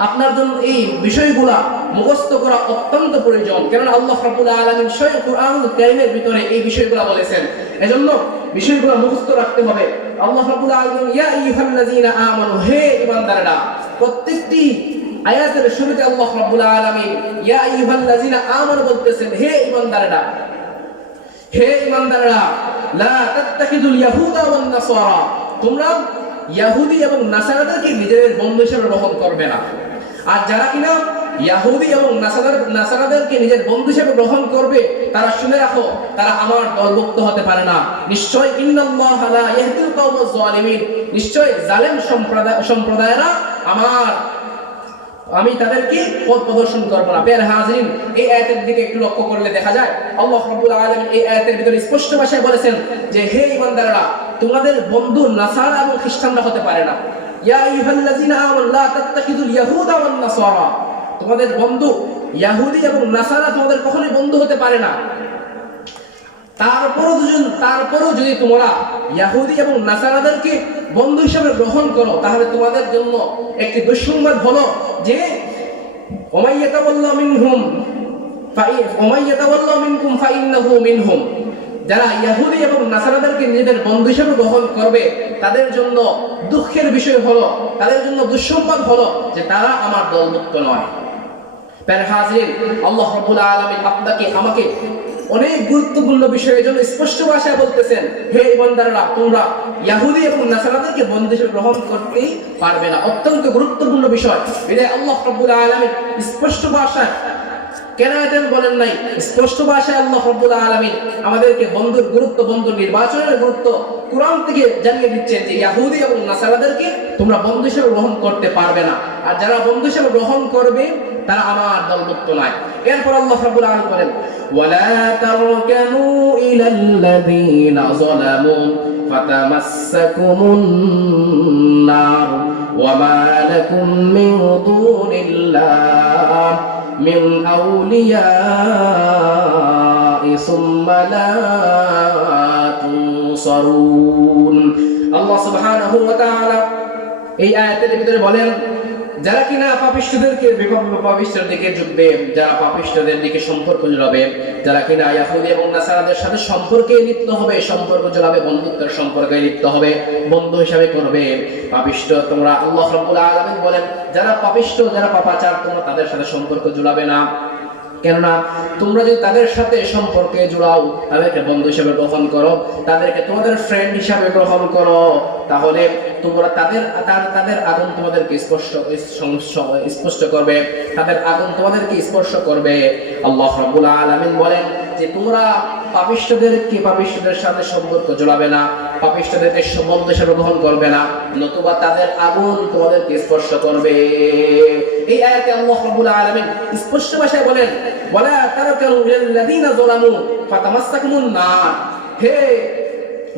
আপনার জন্য এই বিষয়গুলা মুখস্থ করা অত্যন্ত প্রয়োজন। কেননা আল্লাহ রাব্বুল আলামিন স্বয়ং কুরআনুল কারীমের ভিতরে এই বিষয়গুলো বলেছেন। এজন্য বিষয়গুলো মুখস্থ রাখতে হবে। আল্লাহ রাব্বুল আলামিন ইয়া আইয়ুহাল্লাযীনা আমানু, হে ঈমানদাররা, প্রত্যেকটি আয়াতের শুরুতে আল্লাহ রাব্বুল আলামিন ইয়া আইয়ুহাল্লাযীনা আমানু বলতেছেন, হে ঈমানদাররা, হে ঈমানদাররা, লা তাত্তাখিযুল ইয়াহুদা ওয়ান নাসারা, তোমরা ইহুদি এবং নাসারাদেরকে নিজেদের বন্ধু হিসেবে গ্রহণ করবে না। আর যারা কিনা ইহুদি এবং নাসারাদেরকে নিজের বন্ধু হিসেবে গ্রহণ করবে তারা শুনে রাখো, তারা আমার দলভুক্ত হতে পারে না। নিশ্চয় ইন্নাল্লাহা লা ইয়াহদিল কওমাজ জালিমিন, নিশ্চয় জালেম সম্প্রদায়রা আমি তাদেরকে পথ প্রদর্শন করব না। প্রিয় হাজিরিন, এই আয়াতের দিকে একটু লক্ষ্য করলে দেখা যায় আল্লাহ রাব্বুল আলামিন এই আয়াতের ভিতরে স্পষ্ট ভাষায় বলেছেন যে, হে ঈমানদাররা, তোমাদের বন্ধু নাসারা এবং খ্রিস্টানরা হতে পারে না। ইয়া আইয়ুহাল্লাযীনা আমানু লা তাত্তাখিযুল ইয়াহুদা ওয়ান নাসারা, তোমাদের বন্ধু ইহুদি এবং নাসারা তোমাদের কখনোই বন্ধু হতে পারে না। তারপরও যদি তোমরা ইহুদি এবং নাসারাদেরকে বন্ধু হিসেবে গ্রহণ করো তাহলে তোমাদের জন্য একটি দুঃসংবাদ হলো যে ওমাইয়াতাওয়াল্লাহু মিনকুম ফাইন্নাহু মিনহুম, যারা ইহুদি এবং নাসারাদেরকে নিজেদের বন্ধু হিসেবে গ্রহণ করবে তাদের জন্য দুঃখের বিষয় হলো, তাদের জন্য দুঃসংবাদ হলো যে তারা আমার দলভুক্ত নয়। প্রিয় হাজিরিন, আল্লাহ রাব্বুল আলামিন আপনাকে আমাকে অনেক গুরুত্বপূর্ণ বিষয়ের জন্য স্পষ্ট ভাষায় বলতেছেন, হে ঈমানদাররা, তোমরা ইহুদি এবং নাসারাদেরকে বন্ধু হিসেবে গ্রহণ করতেই পারবে না। অত্যন্ত গুরুত্বপূর্ণ বিষয়। এটাই আল্লাহ রাব্বুল আলামিন স্পষ্ট ভাষায় কেন এটা বলেন নাই, স্পষ্ট ভাষায় আল্লাহ রাব্বুল আলামিন আমাদেরকে বন্ধুর গুরুত্ব, বন্ধু নির্বাচনের গুরুত্ব কুরআন থেকে জানিয়ে দিচ্ছেন যে ইহুদি এবং নাসারাদেরকে তোমরা বন্ধু হিসেবে গ্রহণ করতে পারবে না। আর যারা বন্ধু হিসেবে গ্রহণ করবে তারা আমার দলভুক্ত নয়। এরপর আল্লাহ রাব্বুল আলামিন বলেন, ওয়ালা তারকানু ইলাল্লাযীনা যালামু ফাতামাসসাকুমুন নার ওয়া মা লাকুম মিন দুনিল্লাহ মিন আউলিয়া সুম্মা লা তুনসারুন। আল্লাহ সুবহানাহু ওয়া তাআলা এই আয়াতের ভিতরে বলেন, যারা কিনা পাপিষ্ঠদেরকে পাপিষ্ঠের দিকে ঝুঁকবে, যারা পাপিষ্ঠদের দিকে সম্পর্ক জড়াবে, যারা কিনা ইহুদি এবং নাসারাদের সাথে সম্পর্কে লিপ্ত হবে, সম্পর্ক জড়াবে, বন্ধুত্বের সম্পর্কে লিপ্ত হবে, বন্ধু হিসাবে করবে পাপিষ্ঠ, তোমরা আল্লাহ রাব্বুল আলামিন বলেন যারা পাপিষ্ঠ, যারা পাপাচার, তোমরা তাদের সাথে সম্পর্ক জড়াবে না। কেননা তোমরা যদি তাদের সাথে সম্পর্কে জোড়াও, তাদেরকে বন্ধু হিসেবে গ্রহণ করো, তাদেরকে তোমাদের ফ্রেন্ড হিসাবে গ্রহণ করো, তাহলে তোমরা তাদের আগুন তোমাদেরকে স্পষ্ট করবে, তাদের আগুন তোমাদেরকে স্পর্শ করবে। আল্লাহ রাব্বুল আলামিন বলেন যে তোমরা পাপিষ্ঠদের সাথে সম্পর্ক জোড়াবে না, পাপিষ্ঠদেরকে বন্ধু হিসেবে গ্রহণ করবে না, নতুবা তাদের আগুন তোমাদেরকে স্পর্শ করবে। এই আয়াতে আল্লাহ রাব্বুল আলামিন স্পষ্ট ভাষায় বলেন ওয়ালা তারাকানু লিল্লাযিনা যালামু ফাতামাসসাকুমুন নার, হে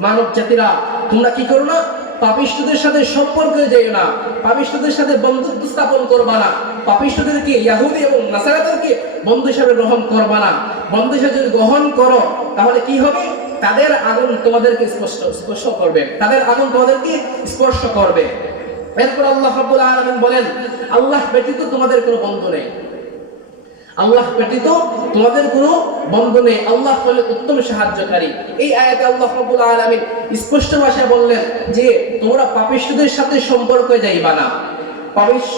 মানব জাতিরা তোমরা কি করো না, পাপিষ্ঠদের সাথে সম্পর্কে যেও না, পাপিষ্ঠদের সাথে বন্ধুত্ব স্থাপন করবা না, পাপিষ্ঠদেরকে ইহুদি এবং নাসারাদেরকে বন্ধু হিসেবে গ্রহণ করবা না। বন্ধু হিসেবে যদি গ্রহণ করো তাহলে কি হবে, তাদের আগুন তোমাদেরকে স্পর্শ করবে, তাদের আগুন তোমাদেরকে স্পর্শ করবে। এরপর আল্লাহ রাব্বুল আলামিন বলেন আল্লাহ ব্যতীত তোমাদের কোনো বন্ধু নেই, আল্লাহ ব্যতীত তোমাদের কোনো বন্ধু নেই, আল্লাহ হলেন উত্তম সাহায্যকারী। এই আয়াতে আল্লাহ রাব্বুল আলামিন স্পষ্ট ভাষায় বললেন যে তোমরা পাপিষ্ঠদের সাথে সম্পর্কে যাইবা না,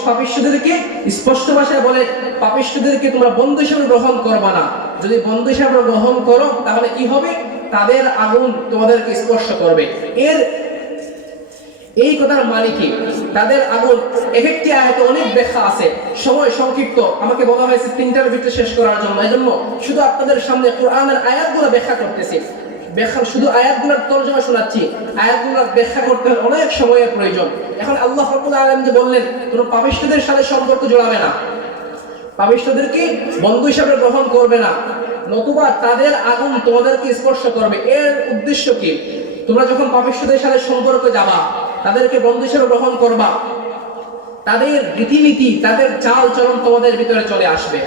পাপিষ্ঠদেরকে স্পষ্ট ভাষায় বলে পাপিষ্ঠদেরকে তোমরা বন্ধু হিসেবে গ্রহণ করবা না। যদি বন্ধু হিসেবে গ্রহণ করো তাহলে কি হবে, তাদের আগুন তোমাদেরকে স্পর্শ করবে। এই কথার মানে কি, তাদের আগুন একটি আয়াতে অনেক ব্যাখ্যা আছে, সময় সংক্ষিপ্ত, আমাকে বলা হয়েছে 3টার ভিতরে শেষ করার জন্য, এজন্য শুধু আপনাদের সামনে কোরআনের আয়াতগুলো ব্যাখ্যা করতেছি, শুধু আয়াতগুলোর তরজমা শোনাচ্ছি, আয়াতগুলোর ব্যাখ্যা করতে হলে অনেক সময়ের প্রয়োজন। এখন আল্লাহ রাব্বুল আলামিন যে বললেন তোমরা পাপিষ্ঠদের সাথে সম্পর্ক জড়াবে না, পাপিষ্ঠদেরকে বন্ধু হিসেবে গ্রহণ করবে না, নতুবা তাদের আগুন তোমাদেরকে স্পর্শ করবে। এর উদ্দেশ্য কি, তোমরা যখন পাপিষ্ঠদের সাথে সম্পর্কে যাবা, তাদেরকে বন্ধু হিসেবে গ্রহণ করবা, তাদের রীতিনীতি, তাদের চাল চলন তোমাদের ভিতরে চলে আসবে,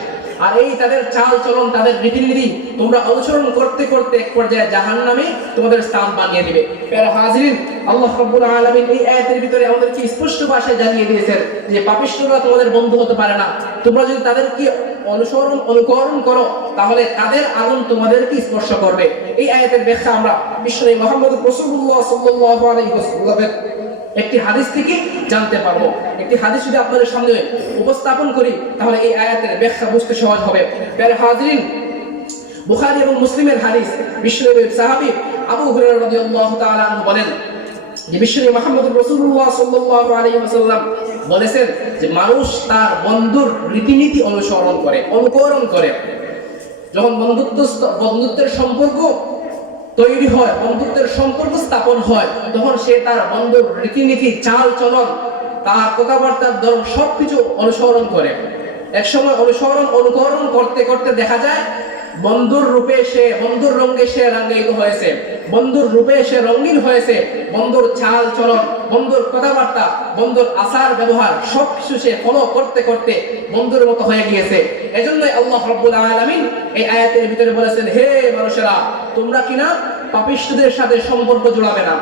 আর এই তাদের চাল চলন, তাদের রীতিনীতি তোমরা অনুসরণ করতে করতে এক পর্যায়ে জাহান্নামে তোমাদের স্থান বানিয়ে দিবে। প্রিয় হাজিরিন, আল্লাহ রাব্বুল আলামিন এই আয়াতের ভিতরে আমাদেরকে স্পষ্ট ভাষায় জানিয়ে দিয়েছেন যে পাপিষ্ঠরা তোমাদের বন্ধু হতে পারে না, তোমরা যদি তাদেরকে অনুকরণ করো তাহলে তাদের আগুন তোমাদেরকে স্পর্শ করবে। এই আয়াতের ব্যাখ্যা আমরা বিশ্বনবী মুহাম্মদ রাসূলুল্লাহ সাল্লাল্লাহু আলাইহি ওয়াসাল্লামের একটি হাদিস থেকে জানতে পারবো। একটি হাদিস যদি আপনাদের সামনে উপস্থাপন করি তাহলে এই আয়াতের ব্যাখ্যা বুঝতে সহজ হবে। প্রিয় হাজিরিন, বুখারী এবং মুসলিমের হাদিস, বিশ্বনবীর সাহাবী আবু হুরায়রা রাদিয়াল্লাহু তাআলা আনহু বলেন যে বিশ্বনবী মুহাম্মদ রাসূলুল্লাহ সাল্লাল্লাহু আলাইহি ওয়াসাল্লাম বলেছেন যে মানুষ তার বন্ধুর রীতিনীতি অনুকরণ করে। যখন বন্ধুত্বের সম্পর্ক তৈরি হয়, বন্ধুত্বের সম্পর্ক স্থাপন হয়, তখন সে তার বন্ধুর রীতিনীতি, চাল চলন, তার কথাবার্তার ধরন সবকিছু অনুসরণ করে। এক সময় অনুকরণ করতে করতে দেখা যায় বন্ধুর রূপে সে, বন্ধুর রঙে সে রাঙ্গায়িত হয়েছে, বন্ধুর রূপে সে রঙিন হয়েছে, বন্ধুর চাল চলন, বন্ধুর কথাবার্তা, বন্ধুর আচার ব্যবহার সবকিছু সে ফলো করতে করতে বন্ধুর মতো হয়ে গিয়েছে। এজন্যই আল্লাহ রাব্বুল আলামিন এই আয়াতের ভিতরে বলেছেন, হে মানুষেরা তোমরা কিনা পাপিষ্ঠদের সাথে সম্পর্ক জোড়াবে না,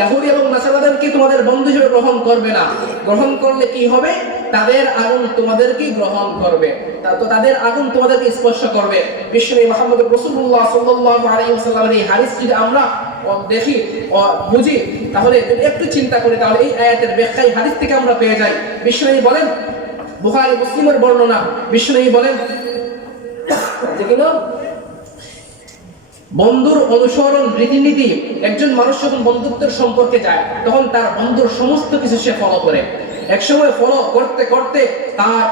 ইহুদি এবং নাসারাদেরকে তোমাদের বন্ধু হিসেবে গ্রহণ করবে না। গ্রহণ করলে কি হবে, তাদের আগুন তোমাদেরকে গ্রহণ করবে, তাদের আগুন তোমাদেরকে স্পর্শ করবে। বিশ্বনবী মুহাম্মদ রাসূলুল্লাহ সাল্লাল্লাহু আলাইহি ওয়াসাল্লামের এই হাদিস যদি আমরা দেখি বুঝি, তাহলে একটু চিন্তা করি, তাহলে এই আয়াতের ব্যাখ্যা এই হাদিস থেকে আমরা পেয়ে যাই। বিশ্বনবী বলেন, বুখারী মুসলিমের বর্ণনা, বিশ্বনবী বলেন যে কিনা বন্ধুর অনুসরণ রীতিনীতি, একজন মানুষ যখন বন্ধুত্বের সম্পর্কে যায় তখন তার বন্ধুর সমস্ত কিছু সে ফলো করে। একসময় ফলো করতে করতে, তার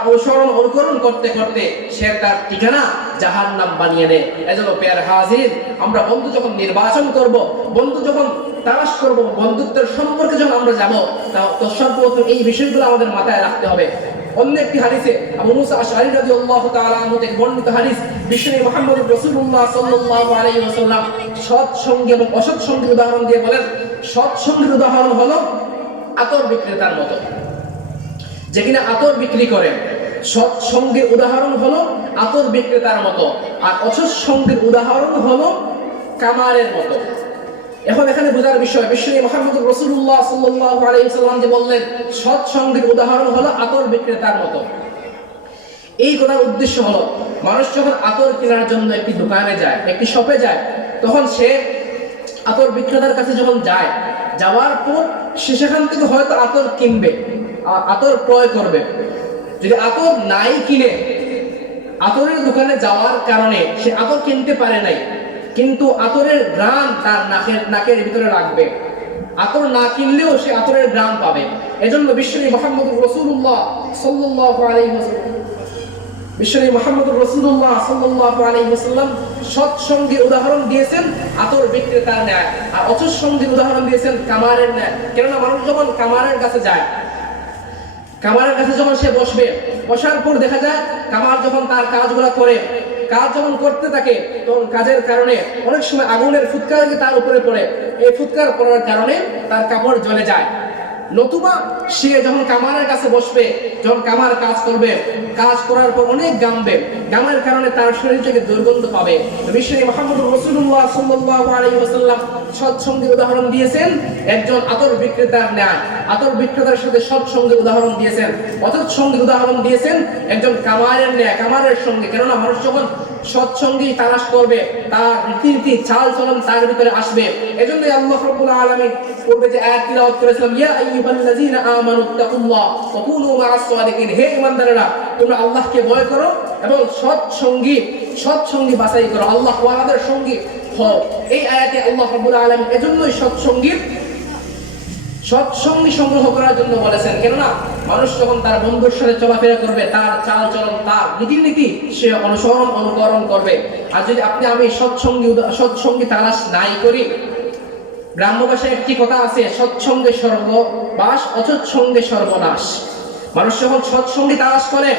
অনুকরণ করতে করতে সে তার ঠিকানা জাহান্নাম বানিয়ে নেয়। এজন্য প্রিয় হাজির, আমরা বন্ধু যখন নির্বাচন করব, বন্ধু যখন তালাশ করব, বন্ধুত্বের সম্পর্কে যখন আমরা যাব, তো সর্বপ্রথম এই বিষয়গুলো আমাদের মাথায় রাখতে হবে। অন্য একটি হাদিসে আবু মুসা আশআরী রাদিয়াল্লাহু তাআলা আনহু থেকে বর্ণিত হাদিস, বিশ্বনবী মুহাম্মদ রাসূলুল্লাহ সাল্লাল্লাহু আলাইহি ওয়াসাল্লাম সৎ সঙ্গী এবং অসৎ সঙ্গীর উদাহরণ দিয়ে বলেন, সৎ সঙ্গীর উদাহরণ হলো আতর বিক্রেতার মতো, যে কিনা আতর বিক্রি করে। সৎ সঙ্গীর উদাহরণ হলো আতর বিক্রেতার মতো, আর অসৎ সঙ্গীর উদাহরণ হলো কামারের মতো। এখন এখানে বোঝার বিষয়, বিশ্বনবী মুহাম্মদুর রাসূলুল্লাহ সাল্লাল্লাহু আলাইহি ওয়াসাল্লাম যে বললেন সৎ সঙ্গীর উদাহরণ হলো আতর বিক্রেতার মতো। এই কথার উদ্দেশ্য হলো মানুষ যখন আতর কেনার জন্য একটি দোকানে যায়, একটি শপে যায়, তখন সে আতর বিক্রেতার কাছে যখন যায়, যাওয়ার পর সে সেখান থেকে হয়তো আতর কিনবে, আতর ক্রয় করবে। যদি আতর নাই কিনে আতরের দোকানে যাওয়ার কারণে সে আতর কিনতে পারে নাই, কিন্তু আতরের ঘ্রাণ তার নাকের ভিতরে লাগবে, আতর না কিনলেও সে আতরের ঘ্রাণ পাবে। এজন্য বিশ্বনবী মুহাম্মদুর রাসূলুল্লাহ সাল্লাল্লাহু আলাইহি ওয়াসাল্লাম সৎসঙ্গীর উদাহরণ দিয়েছেন আতর বিক্রেতার ন্যায়, আর অসৎসঙ্গীর উদাহরণ দিয়েছেন কামারের ন্যায়। কেননা মানুষ যখন কামারের কাছে যায়, কামারের কাছে যখন সে বসবে, বসার পর দেখা যায় কামার যখন তার কাজগুলো করে, কাজ যখন করতে থাকে, তখন কাজের কারণে অনেক সময় আগুনের ফুৎকার তার উপরে পড়ে, এই ফুৎকার পড়ার কারণে তার কাপড় জ্বলে যায়। নতুবা সে যখন কামারের কাছে বসবে, যখন কামার কাজ করবে, কাজ করার পর অনেক গামবে, গামের কারণে তার শরীর থেকে দুর্গন্ধ পাবে। বিশ্বনবী মুহাম্মদুর রাসূলুল্লাহ সাল্লাল্লাহু আলাইহি ওয়াসাল্লাম সৎসঙ্গীর উদাহরণ দিয়েছেন একজন আতর বিক্রেতার ন্যায়, আতর বিক্রেতার সাথে সৎসঙ্গীর উদাহরণ দিয়েছেন, অসৎসঙ্গীর উদাহরণ দিয়েছেন একজন কামারের ন্যায়, কামারের সঙ্গে। কেননা মানুষ যখন সৎসঙ্গী তালাশ করবে, তার রীতিনীতি চাল চলন তার ভিতরে আসবে। এজন্যই আল্লাহ রাব্বুল আলামিন পূর্বে যে আয়াত তিলাওয়াত করেছিলাম, ইয়া আইয়ুহাল্লাযীনা আমানুত্তাকুল্লাহ ওয়া কুনু মা'আস সাদিকিন, হে ঈমানদারেরা তোমরা আল্লাহকে ভয় করো এবং সৎসঙ্গী বাছাই করো, আল্লাহ ওয়ালাদের সঙ্গী হও। এই আয়াতে আল্লাহ রাব্বুল আলামিন এজন্যই সৎসঙ্গী সংগ্রহ করার জন্য বলেছেন। কেননা মানুষ যখন তার বন্ধুর সাথে চলাফেরা করবে, তার চাল চলন, তার রীতিনীতি সে অনুকরণ করবে। আর যদি আমি সৎসঙ্গী তালাশ নাই করি, গ্রাম্য ভাষায় একটি কথা আছে, সৎসঙ্গে সর্ববাস অসৎসঙ্গে সর্বনাশ। মানুষ যখন সৎসঙ্গী তালাশ করে,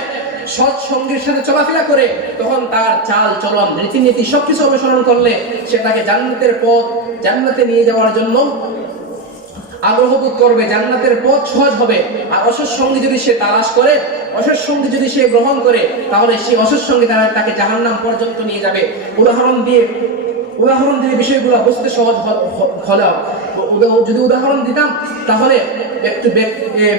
সৎসঙ্গীর সাথে চলাফেরা করে, তখন তার চাল চলন, রীতিনীতি সবকিছু অনুসরণ করলে সে তাকে জান্নাতের পথ, জান্নাতে নিয়ে যাওয়ার জন্য আগ্রহ বোধ করবে, জান্নাতের পথ সহজ হবে। আর অসৎসঙ্গী যদি সে তালাশ করে, অসৎসঙ্গী যদি সে গ্রহণ করে, তাহলে সেই অসৎসঙ্গী তাকে জাহান্নাম পর্যন্ত নিয়ে যাবে। উদাহরণ দিয়ে বিষয়গুলো বুঝতে সহজ হলো। যদি উদাহরণ দিতাম তাহলে একটু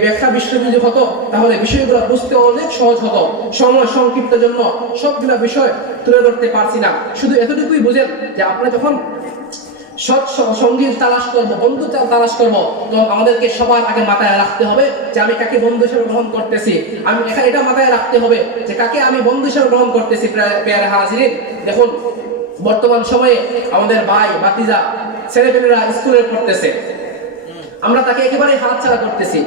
ব্যাখ্যা বিশ্ব যদি হতো, তাহলে বিষয়গুলো বুঝতে অনেক সহজ হতো। সময় সংক্ষিপ্ত জন্য সবগুলো বিষয় তুলে ধরতে পারছি না। শুধু এতটুকুই বুঝেন যে আপনি যখন সঙ্গী তালাশ করবো, বন্ধু তালাশ করবো, তখন আমাদেরকে সবার আগে মাথায় রাখতে হবে যে আমি কাকে বন্ধু হিসেবে গ্রহণ করতেছি। আমি এখানে এটা মাথায় রাখতে হবে যে কাকে আমি বন্ধু হিসেবে গ্রহণ করতেছি। প্রিয় হাজিরিন, দেখুন বর্তমান সময়ে আমাদের ভাই ভাতিজা ছেলেপেলেরা স্কুলে পড়তেছে, আমরা তাকে একেবারে হাতছাড়া করতেছি।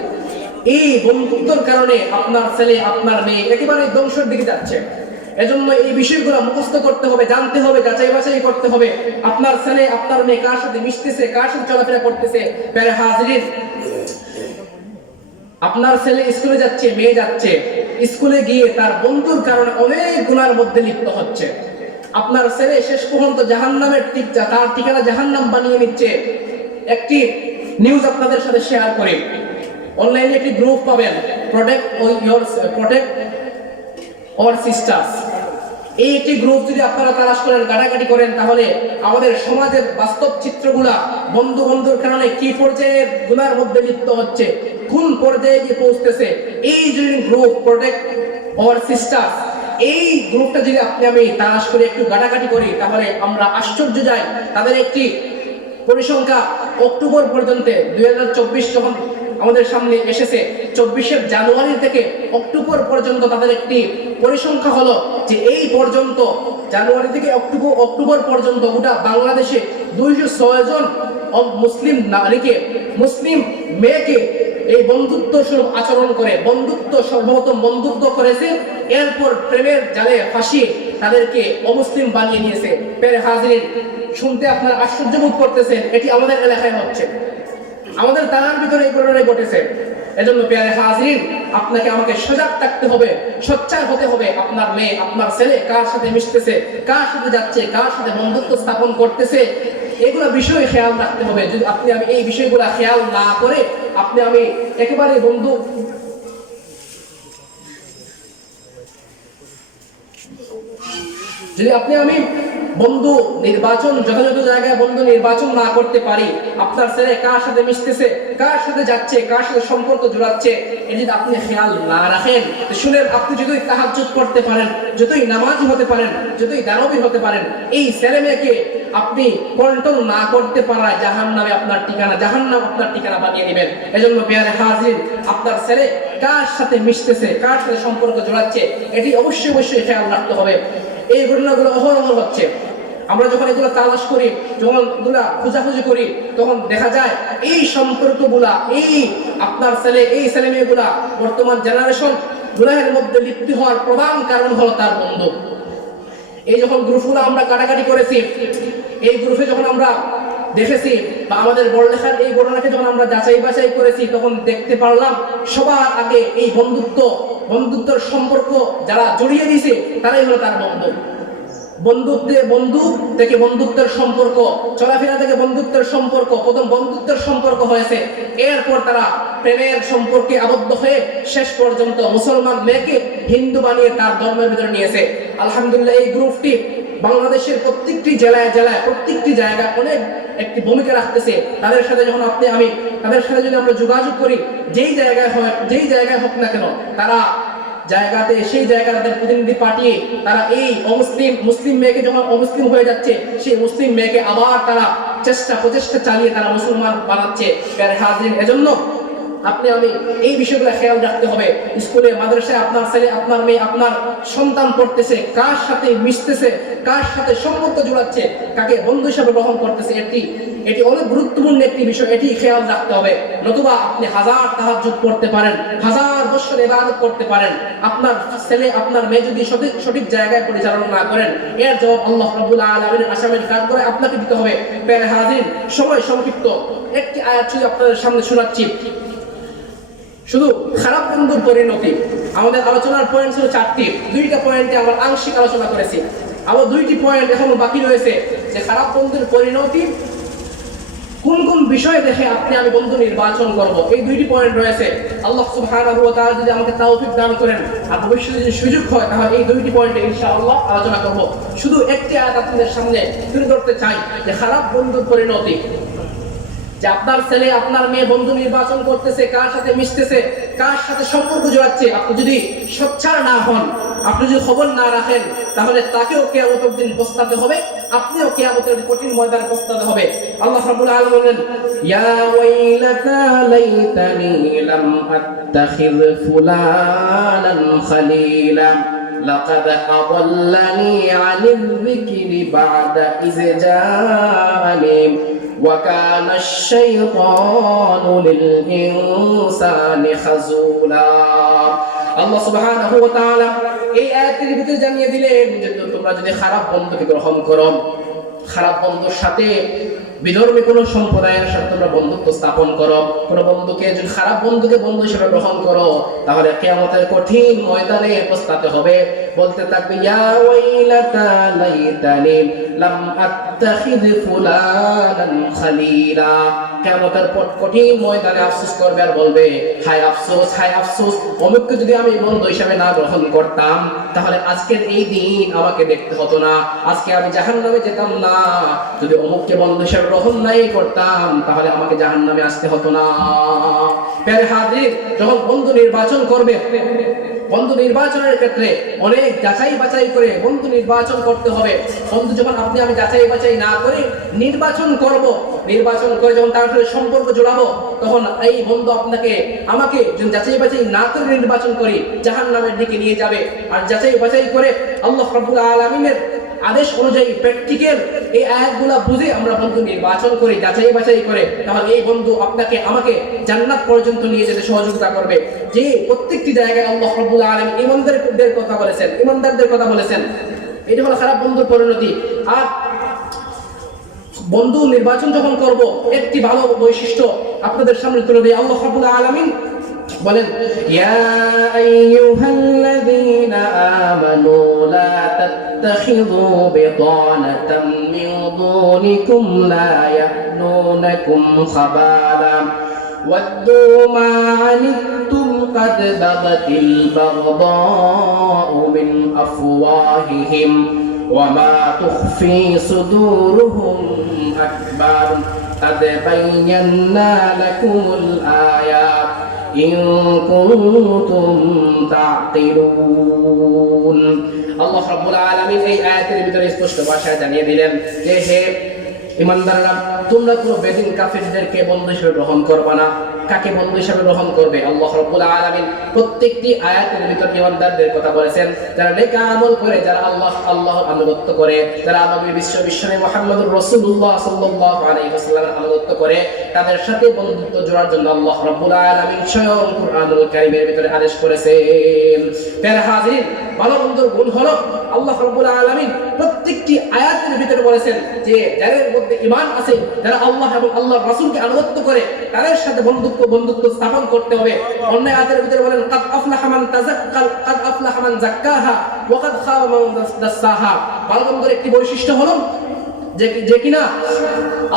এই বন্ধুত্বের কারণে আপনার ছেলে, আপনার মেয়ে একেবারে ধ্বংসের দিকে যাচ্ছে। এজন্য এই বিষয়গুলো মুখস্থ করতে হবে, জানতে হবে, যাচাই বাছাই করতে হবে। আপনার ছেলে, আপনার মেয়ে কার সাথে মিশতেছে, কার সাথে চলাফেরা করতেছে। প্রিয় হাজিরিন, আপনার ছেলে স্কুলে যাচ্ছে, মেয়ে যাচ্ছে, স্কুলে গিয়ে তার বন্ধুর কারণে অনেক গুনার মধ্যে লিপ্ত হচ্ছে। আপনার ছেলে শেষ পর্যন্ত জাহান্নামের তার ঠিকানা জাহান্নাম বানিয়ে নিচ্ছে। একটি নিউজ আপনাদের সাথে শেয়ার করি। অনলাইনে একটি গ্রুপ পাবেন, প্রোটেক্ট আওয়ার সিস্টার্স। এই একটি গ্রুপ যদি আপনারা তালাশ করেন, ঘাটাঘাটি করেন, তাহলে আমাদের সমাজের বাস্তব চিত্রগুলা বন্ধুর কারণে কি পর্যায়ে গুনার মধ্যে লিপ্ত হচ্ছে, কোন পর্যায়ে গিয়ে পৌঁছতেছে। এই যে গ্রুপ প্রোটেক্ট আওয়ার সিস্টার্স, এই গ্রুপটা যদি আমি তালাশ করে একটু ঘাটাঘাটি করি, তাহলে আমরা আশ্চর্য যাই। তাদের একটি পরিসংখ্যা অক্টোবর পর্যন্ত 2024 যখন আমাদের সামনে এসেছে, 24 জানুয়ারি থেকে অক্টোবর পর্যন্ত তাদের একটি পরিসংখ্যা হলো যে এই পর্যন্ত জানুয়ারি থেকে অক্টোবর পর্যন্ত গোটা বাংলাদেশে 206 জন মুসলিম নারীকে, মুসলিম মেয়েকে এই বন্ধুত্ব স্বরূপ আচরণ করে, সর্বপ্রথম বন্ধুত্ব করেছে, এরপর প্রেমের জালে ফাঁসিয়ে তাদেরকে অমুসলিম বানিয়ে নিয়েছে। প্রিয় হাজিরিন, শুনতে আপনারা আশ্চর্য বোধ করতেছেন, এটি আমাদের এলাকায় হচ্ছে, আমাদের থানার ভিতরে এই ঘটনা ঘটেছে। এজন্য প্রিয় হাজিরিন, আপনাকে আমাকে সজাগ থাকতে হবে, সোচ্চার হতে হবে। আপনার মেয়ে, আপনার ছেলে কার সাথে মিশতেছে, কার সাথে যাচ্ছে, কার সাথে বন্ধুত্ব স্থাপন করতেছে, এগুলো বিষয় খেয়াল রাখতে হবে। যদি আমি এই বিষয়গুলো খেয়াল না করে আমি একেবারে বন্ধু নির্বাচন, যথাযথ জায়গায় বন্ধু নির্বাচন না করতে পারি, আপনার ছেলে কার সাথে মিশতেছে, কার সাথে যাচ্ছে, কার সাথে সম্পর্ক জোড়াচ্ছে, এটি যদি আপনি খেয়াল না রাখেন, শুনেন, আপনি যতই তাহাজ্জুদ করতে পারেন, যতই নামাজি হতে পারেন, যতই দানবী হতে পারেন, এই ছেলে মেয়েকে আপনি কন্ট্রোল না করতে পারায় জাহান্নামে আপনার ঠিকানা, জাহান্নাম আপনার ঠিকানা বানিয়ে নেবেন। এজন্য পেয়ারে হাজির, আপনার ছেলে কার সাথে মিশতেছে, কার সাথে সম্পর্ক জোড়াচ্ছে, এটি অবশ্যই অবশ্যই খেয়াল রাখতে হবে। এই ঘটনাগুলো অহরহ হচ্ছে। আমরা যখন এগুলো তালাশ করি, যখন এগুলা খোঁজাখুঁজি করি, তখন দেখা যায় এই সম্পর্কগুলা, এই আপনার ছেলে, এই ছেলে মেয়েগুলা বর্তমান জেনারেশন গুনাহের মধ্যে লিপ্ত হওয়ার প্রধান কারণ হলো তার বন্ধু। এই যখন গ্রুপগুলো আমরা কাটাকাটি করেছি, এই গ্রুপে যখন আমরা দেখেছি বা আমাদের বড়লেখার এই ঘটনাকে যখন আমরা যাচাই বাছাই করেছি, তখন দেখতে পারলাম সবার আগে এই বন্ধুত্বের সম্পর্ক যারা জড়িয়ে দিয়েছে তারাই হলো তার বন্ধু। বন্ধু থেকে বন্ধুত্বের সম্পর্ক, চলাফেরা থেকে বন্ধুত্বের সম্পর্ক, প্রথম বন্ধুত্বের সম্পর্ক হয়েছে, এরপর তারা প্রেমের সম্পর্কে আবদ্ধ হয়ে শেষ পর্যন্ত মুসলমান মেয়েকে হিন্দু বানিয়ে তার ধর্মের ভিতরে নিয়েছে। আলহামদুলিল্লাহ, এই গ্রুপটি বাংলাদেশের প্রত্যেকটি জেলায় প্রত্যেকটি জায়গায় অনেক একটি ভূমিকা রাখতেছে। তাদের সাথে যখন তাদের সাথে যদি আমরা যোগাযোগ করি, যেই জায়গায় হোক না কেন, তারা জায়গাতে সেই জায়গায় তাদের প্রতিনিধি পাঠিয়ে তারা এই মুসলিম মেয়েকে যখন অমুসলিম হয়ে যাচ্ছে, সেই মুসলিম মেয়েকে আবার তারা প্রচেষ্টা চালিয়ে তারা মুসলমান বানাচ্ছে। এজন্য আপনি আমি এই বিষয়গুলো খেয়াল রাখতে হবে। স্কুলে, মাদ্রাসায় আপনার ছেলে, আপনার মেয়ে, আপনার সন্তান পড়তেছে, কার সাথে মিশতেছে, কার সাথে সম্পর্ক জোড়াচ্ছে, কাকে বন্ধু হিসাবে গ্রহণ করতেছে, এটি অনেক গুরুত্বপূর্ণ একটি বিষয়। এটি খেয়াল রাখতে হবে। নতুবা আপনি হাজার তাহাজ্জুদ করতে পারেন, হাজার বছর ইবাদত করতে পারেন, আপনার ছেলে, আপনার মেয়ে যদি সঠিক জায়গায় পরিচালনা না করেন, এর জবাব আল্লাহ রাব্বুল আলামিনের আসামির কাজ করে আপনাকে দিতে হবে। প্যারে হাজির, সময় সংক্ষিপ্ত, একটি আয়াত শুধু আপনাদের সামনে শোনাচ্ছি। শুধু খারাপ বন্ধুর পরিণতি, আমাদের আলোচনার পয়েন্ট ছিল 4টি, 2টা পয়েন্টে আমরা আংশিক আলোচনা করেছি। আবার 2টি পয়েন্ট এখনো বাকি রয়েছে, যে খারাপ বন্ধুর পরিণতি, কোন কোন বিষয় দেখে আপনি আমি বন্ধু নির্বাচন করব, এই 2টি পয়েন্ট রয়েছে। আল্লাহ সুবহানাহু ওয়া তাআলা যদি আমাকে তৌফিক দান করেন আর ভবিষ্যতে যদি সুযোগ হয়, তাহলে এই 2টি পয়েন্টে ইনশাআল্লাহ আলোচনা করব। শুধু একটি আয়াত আপনাদের সামনে তুলে ধরতে চাই, যে খারাপ বন্ধুর পরিণতি, যে আপনার ছেলে, আপনার মেয়ে বন্ধু নির্বাচন করতেছে, কার সাথে মিশতেছে, কার সাথে সম্পর্ক জোড়াচ্ছে, আপনি যদি সোচ্চার না হন, আপনি যদি খবর না রাখেন, তাহলে তাকেও কিয়ামতের দিন পস্তাতে হবে, আপনিও কিয়ামতের কঠিন ময়দানে পস্তাতে হবে। আল্লাহ রাব্বুল আলামিন বলেন, ইয়া ওয়াইলাতা লাইতানি লাম আত্তাখিয ফুলানান খালিলা লাকাদ আদাল্লানি আনিল যিকরি বা'দা ইয জাআনি ওয়া কানা আশ-শাইতানু লিল ইনসানি খাযুলা। আল্লাহ সুবহানাহু ওয়া তাআলা এই আয়াতের ভিতরে জানিয়ে দিলেন যে তোমরা যদি খারাপ বন্ধুকে গ্রহণ করো, খারাপ বন্ধুর সাথে, বিধর্মী কোনো সম্প্রদায়ের সাথে তোমরা বন্ধুত্ব স্থাপন করো, কোনো বন্ধুকে যদি খারাপ বন্ধুকে বন্ধু হিসেবে গ্রহণ করো, তাহলে কিয়ামতের কঠিন ময়দানে পস্তাতে হবে। বলতে থাকবে, ইয়া ওয়াইলাতা লাইতানি লাম আত্তাখিয ফুলানান খালিলা। কিয়ামতের কঠিন ময়দানে আফসোস করবে আর বলবে, হায় আফসোস, হায় আফসোস, অমুককে যদি আমি বন্ধু হিসেবে না গ্রহণ করতাম, তাহলে আজকের এই দিন আমাকে দেখতে হতো না, আজকে আমি জাহান্নামে যেতাম না। যদি অমুককে বন্ধু হিসেবে গ্রহণ নাই করতাম, তাহলে আমাকে জাহান্নামে আসতে হতো না। প্যারে হাজির, যখন বন্ধু নির্বাচন করবে, বন্ধু নির্বাচনের ক্ষেত্রে অনেক যাচাই বাছাই করে বন্ধু নির্বাচন করতে হবে। বন্ধু যখন আপনি আমি যাচাই বাছাই না করে নির্বাচন করব, নির্বাচন করে যখন তার সাথে সম্পর্ক জোড়াবো, তখন এই বন্ধু আমাকে যদি যাচাই বাছাই না করে নির্বাচন করি, জাহান্নামের দিকে নিয়ে যাবে। আর যাচাই বাছাই করে আল্লাহ রাব্বুল আলামিনের আদেশ অনুযায়ী প্র্যাকটিক্যাল এই আয়াতগুলো বুঝে আমরা বন্ধু নির্বাচন করি, যাচাই বাছাই করে, তাহলে এই বন্ধু আমাকে জান্নাত পর্যন্ত নিয়ে যেতে সহযোগিতা করবে। যে প্রত্যেকটি জায়গায় আল্লাহ রাব্বুল আলামিন ইমানদারদের কথা বলেছেন, এটা হলো খারাপ বন্ধুর পরিণতি। আর বন্ধু নির্বাচন যখন করব, একটি ভালো বৈশিষ্ট্য আপনাদের সামনে তুলে দিই। আল্লাহ রাব্বুল আলামিন বলেন, ইয়া আইয়ুহাল্লাযীনা আমানু লা তাত্তাখিযু বিতানাতাম মিন দুনিকুম লা ইয়া'লুনাকুম খাবালা ওয়াদ্দু মা আনিতুম قد بدت البغضاء من أفواههم وما تخفي صدورهم أكبر قد بينا لكم الآيات إن كنتم تعقلون আল্লাহ রাব্বুল আলামিন এই আয়াতের ভিতরে স্পষ্ট ভাষায় জানিয়ে দিলেন যে হে ঈমানদাররা, তোমরা কোনো বেদিন কাফিরদেরকে বন্ধু হিসেবে গ্রহণ করবে না। কাকে বন্ধু হিসেবে গ্রহণ করবে? আল্লাহ রাব্বুল আলামিন প্রত্যেকটি আয়াতের ভিতরে ঈমানদারদের কথা বলেছেন, যারা নেক আমল করে, যারা আল্লাহর আনুগত্য করে, যারা নবী বিশ্বনবী মুহাম্মদুর রাসূলুল্লাহ সাল্লাল্লাহু আলাইহি ওয়াসাল্লামের আনুগত্য করে, তাদের সাথে বন্ধুত্ব জোড়ার জন্য আল্লাহ রাব্বুল আলামিন স্বয়ং কুরআনুল কারীমের ভিতরে আদেশ করেছেন। প্যারা হাজির, ভালো বন্ধুর গুণ হলো আল্লাহ রাব্বুল আলামিন প্রত্যেকটি আয়াতের ভিতরে বলেছেন যে যাদের মধ্যে ঈমান আছে, যারা আল্লাহ এবং আল্লাহর রাসূলকে আনুগত্য করে, তাদের সাথে বন্ধুত্ব স্থাপন করতে হবে। অন্য আয়াতের ভিতরে বলেন কাদ আফলাহা মান তাযাক্কাল কাদ আফলাহা মান যাক্কাহা ওয়া কাদ খাবা মান দাসসাহা। ভালো বন্ধুর একটি বৈশিষ্ট্য হলো যে কিনা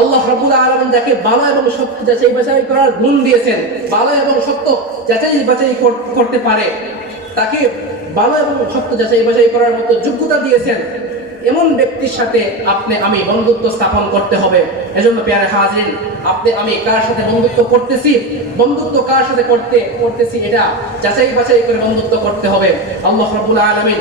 আল্লাহ রাব্বুল আলামিন যাকে ভালো এবং সত্য যাচাই বাছাই করার গুণ দিয়েছেন, ভালো এবং সত্য যাচাই বাছাই করতে পারে, তাকে ভালো এবং সত্য যাচাই বাছাই করার মতো যোগ্যতা দিয়েছেন, এমন ব্যক্তির সাথে আপনি আমি বন্ধুত্ব স্থাপন করতে হবে। এজন্য প্যারে হাজির, আপনি আমি কার সাথে বন্ধুত্ব করতেছি, বন্ধুত্ব কার সাথে করতেছি, এটা যাচাই বাছাই করে বন্ধুত্ব করতে হবে। আল্লাহ রাব্বুল আলামিন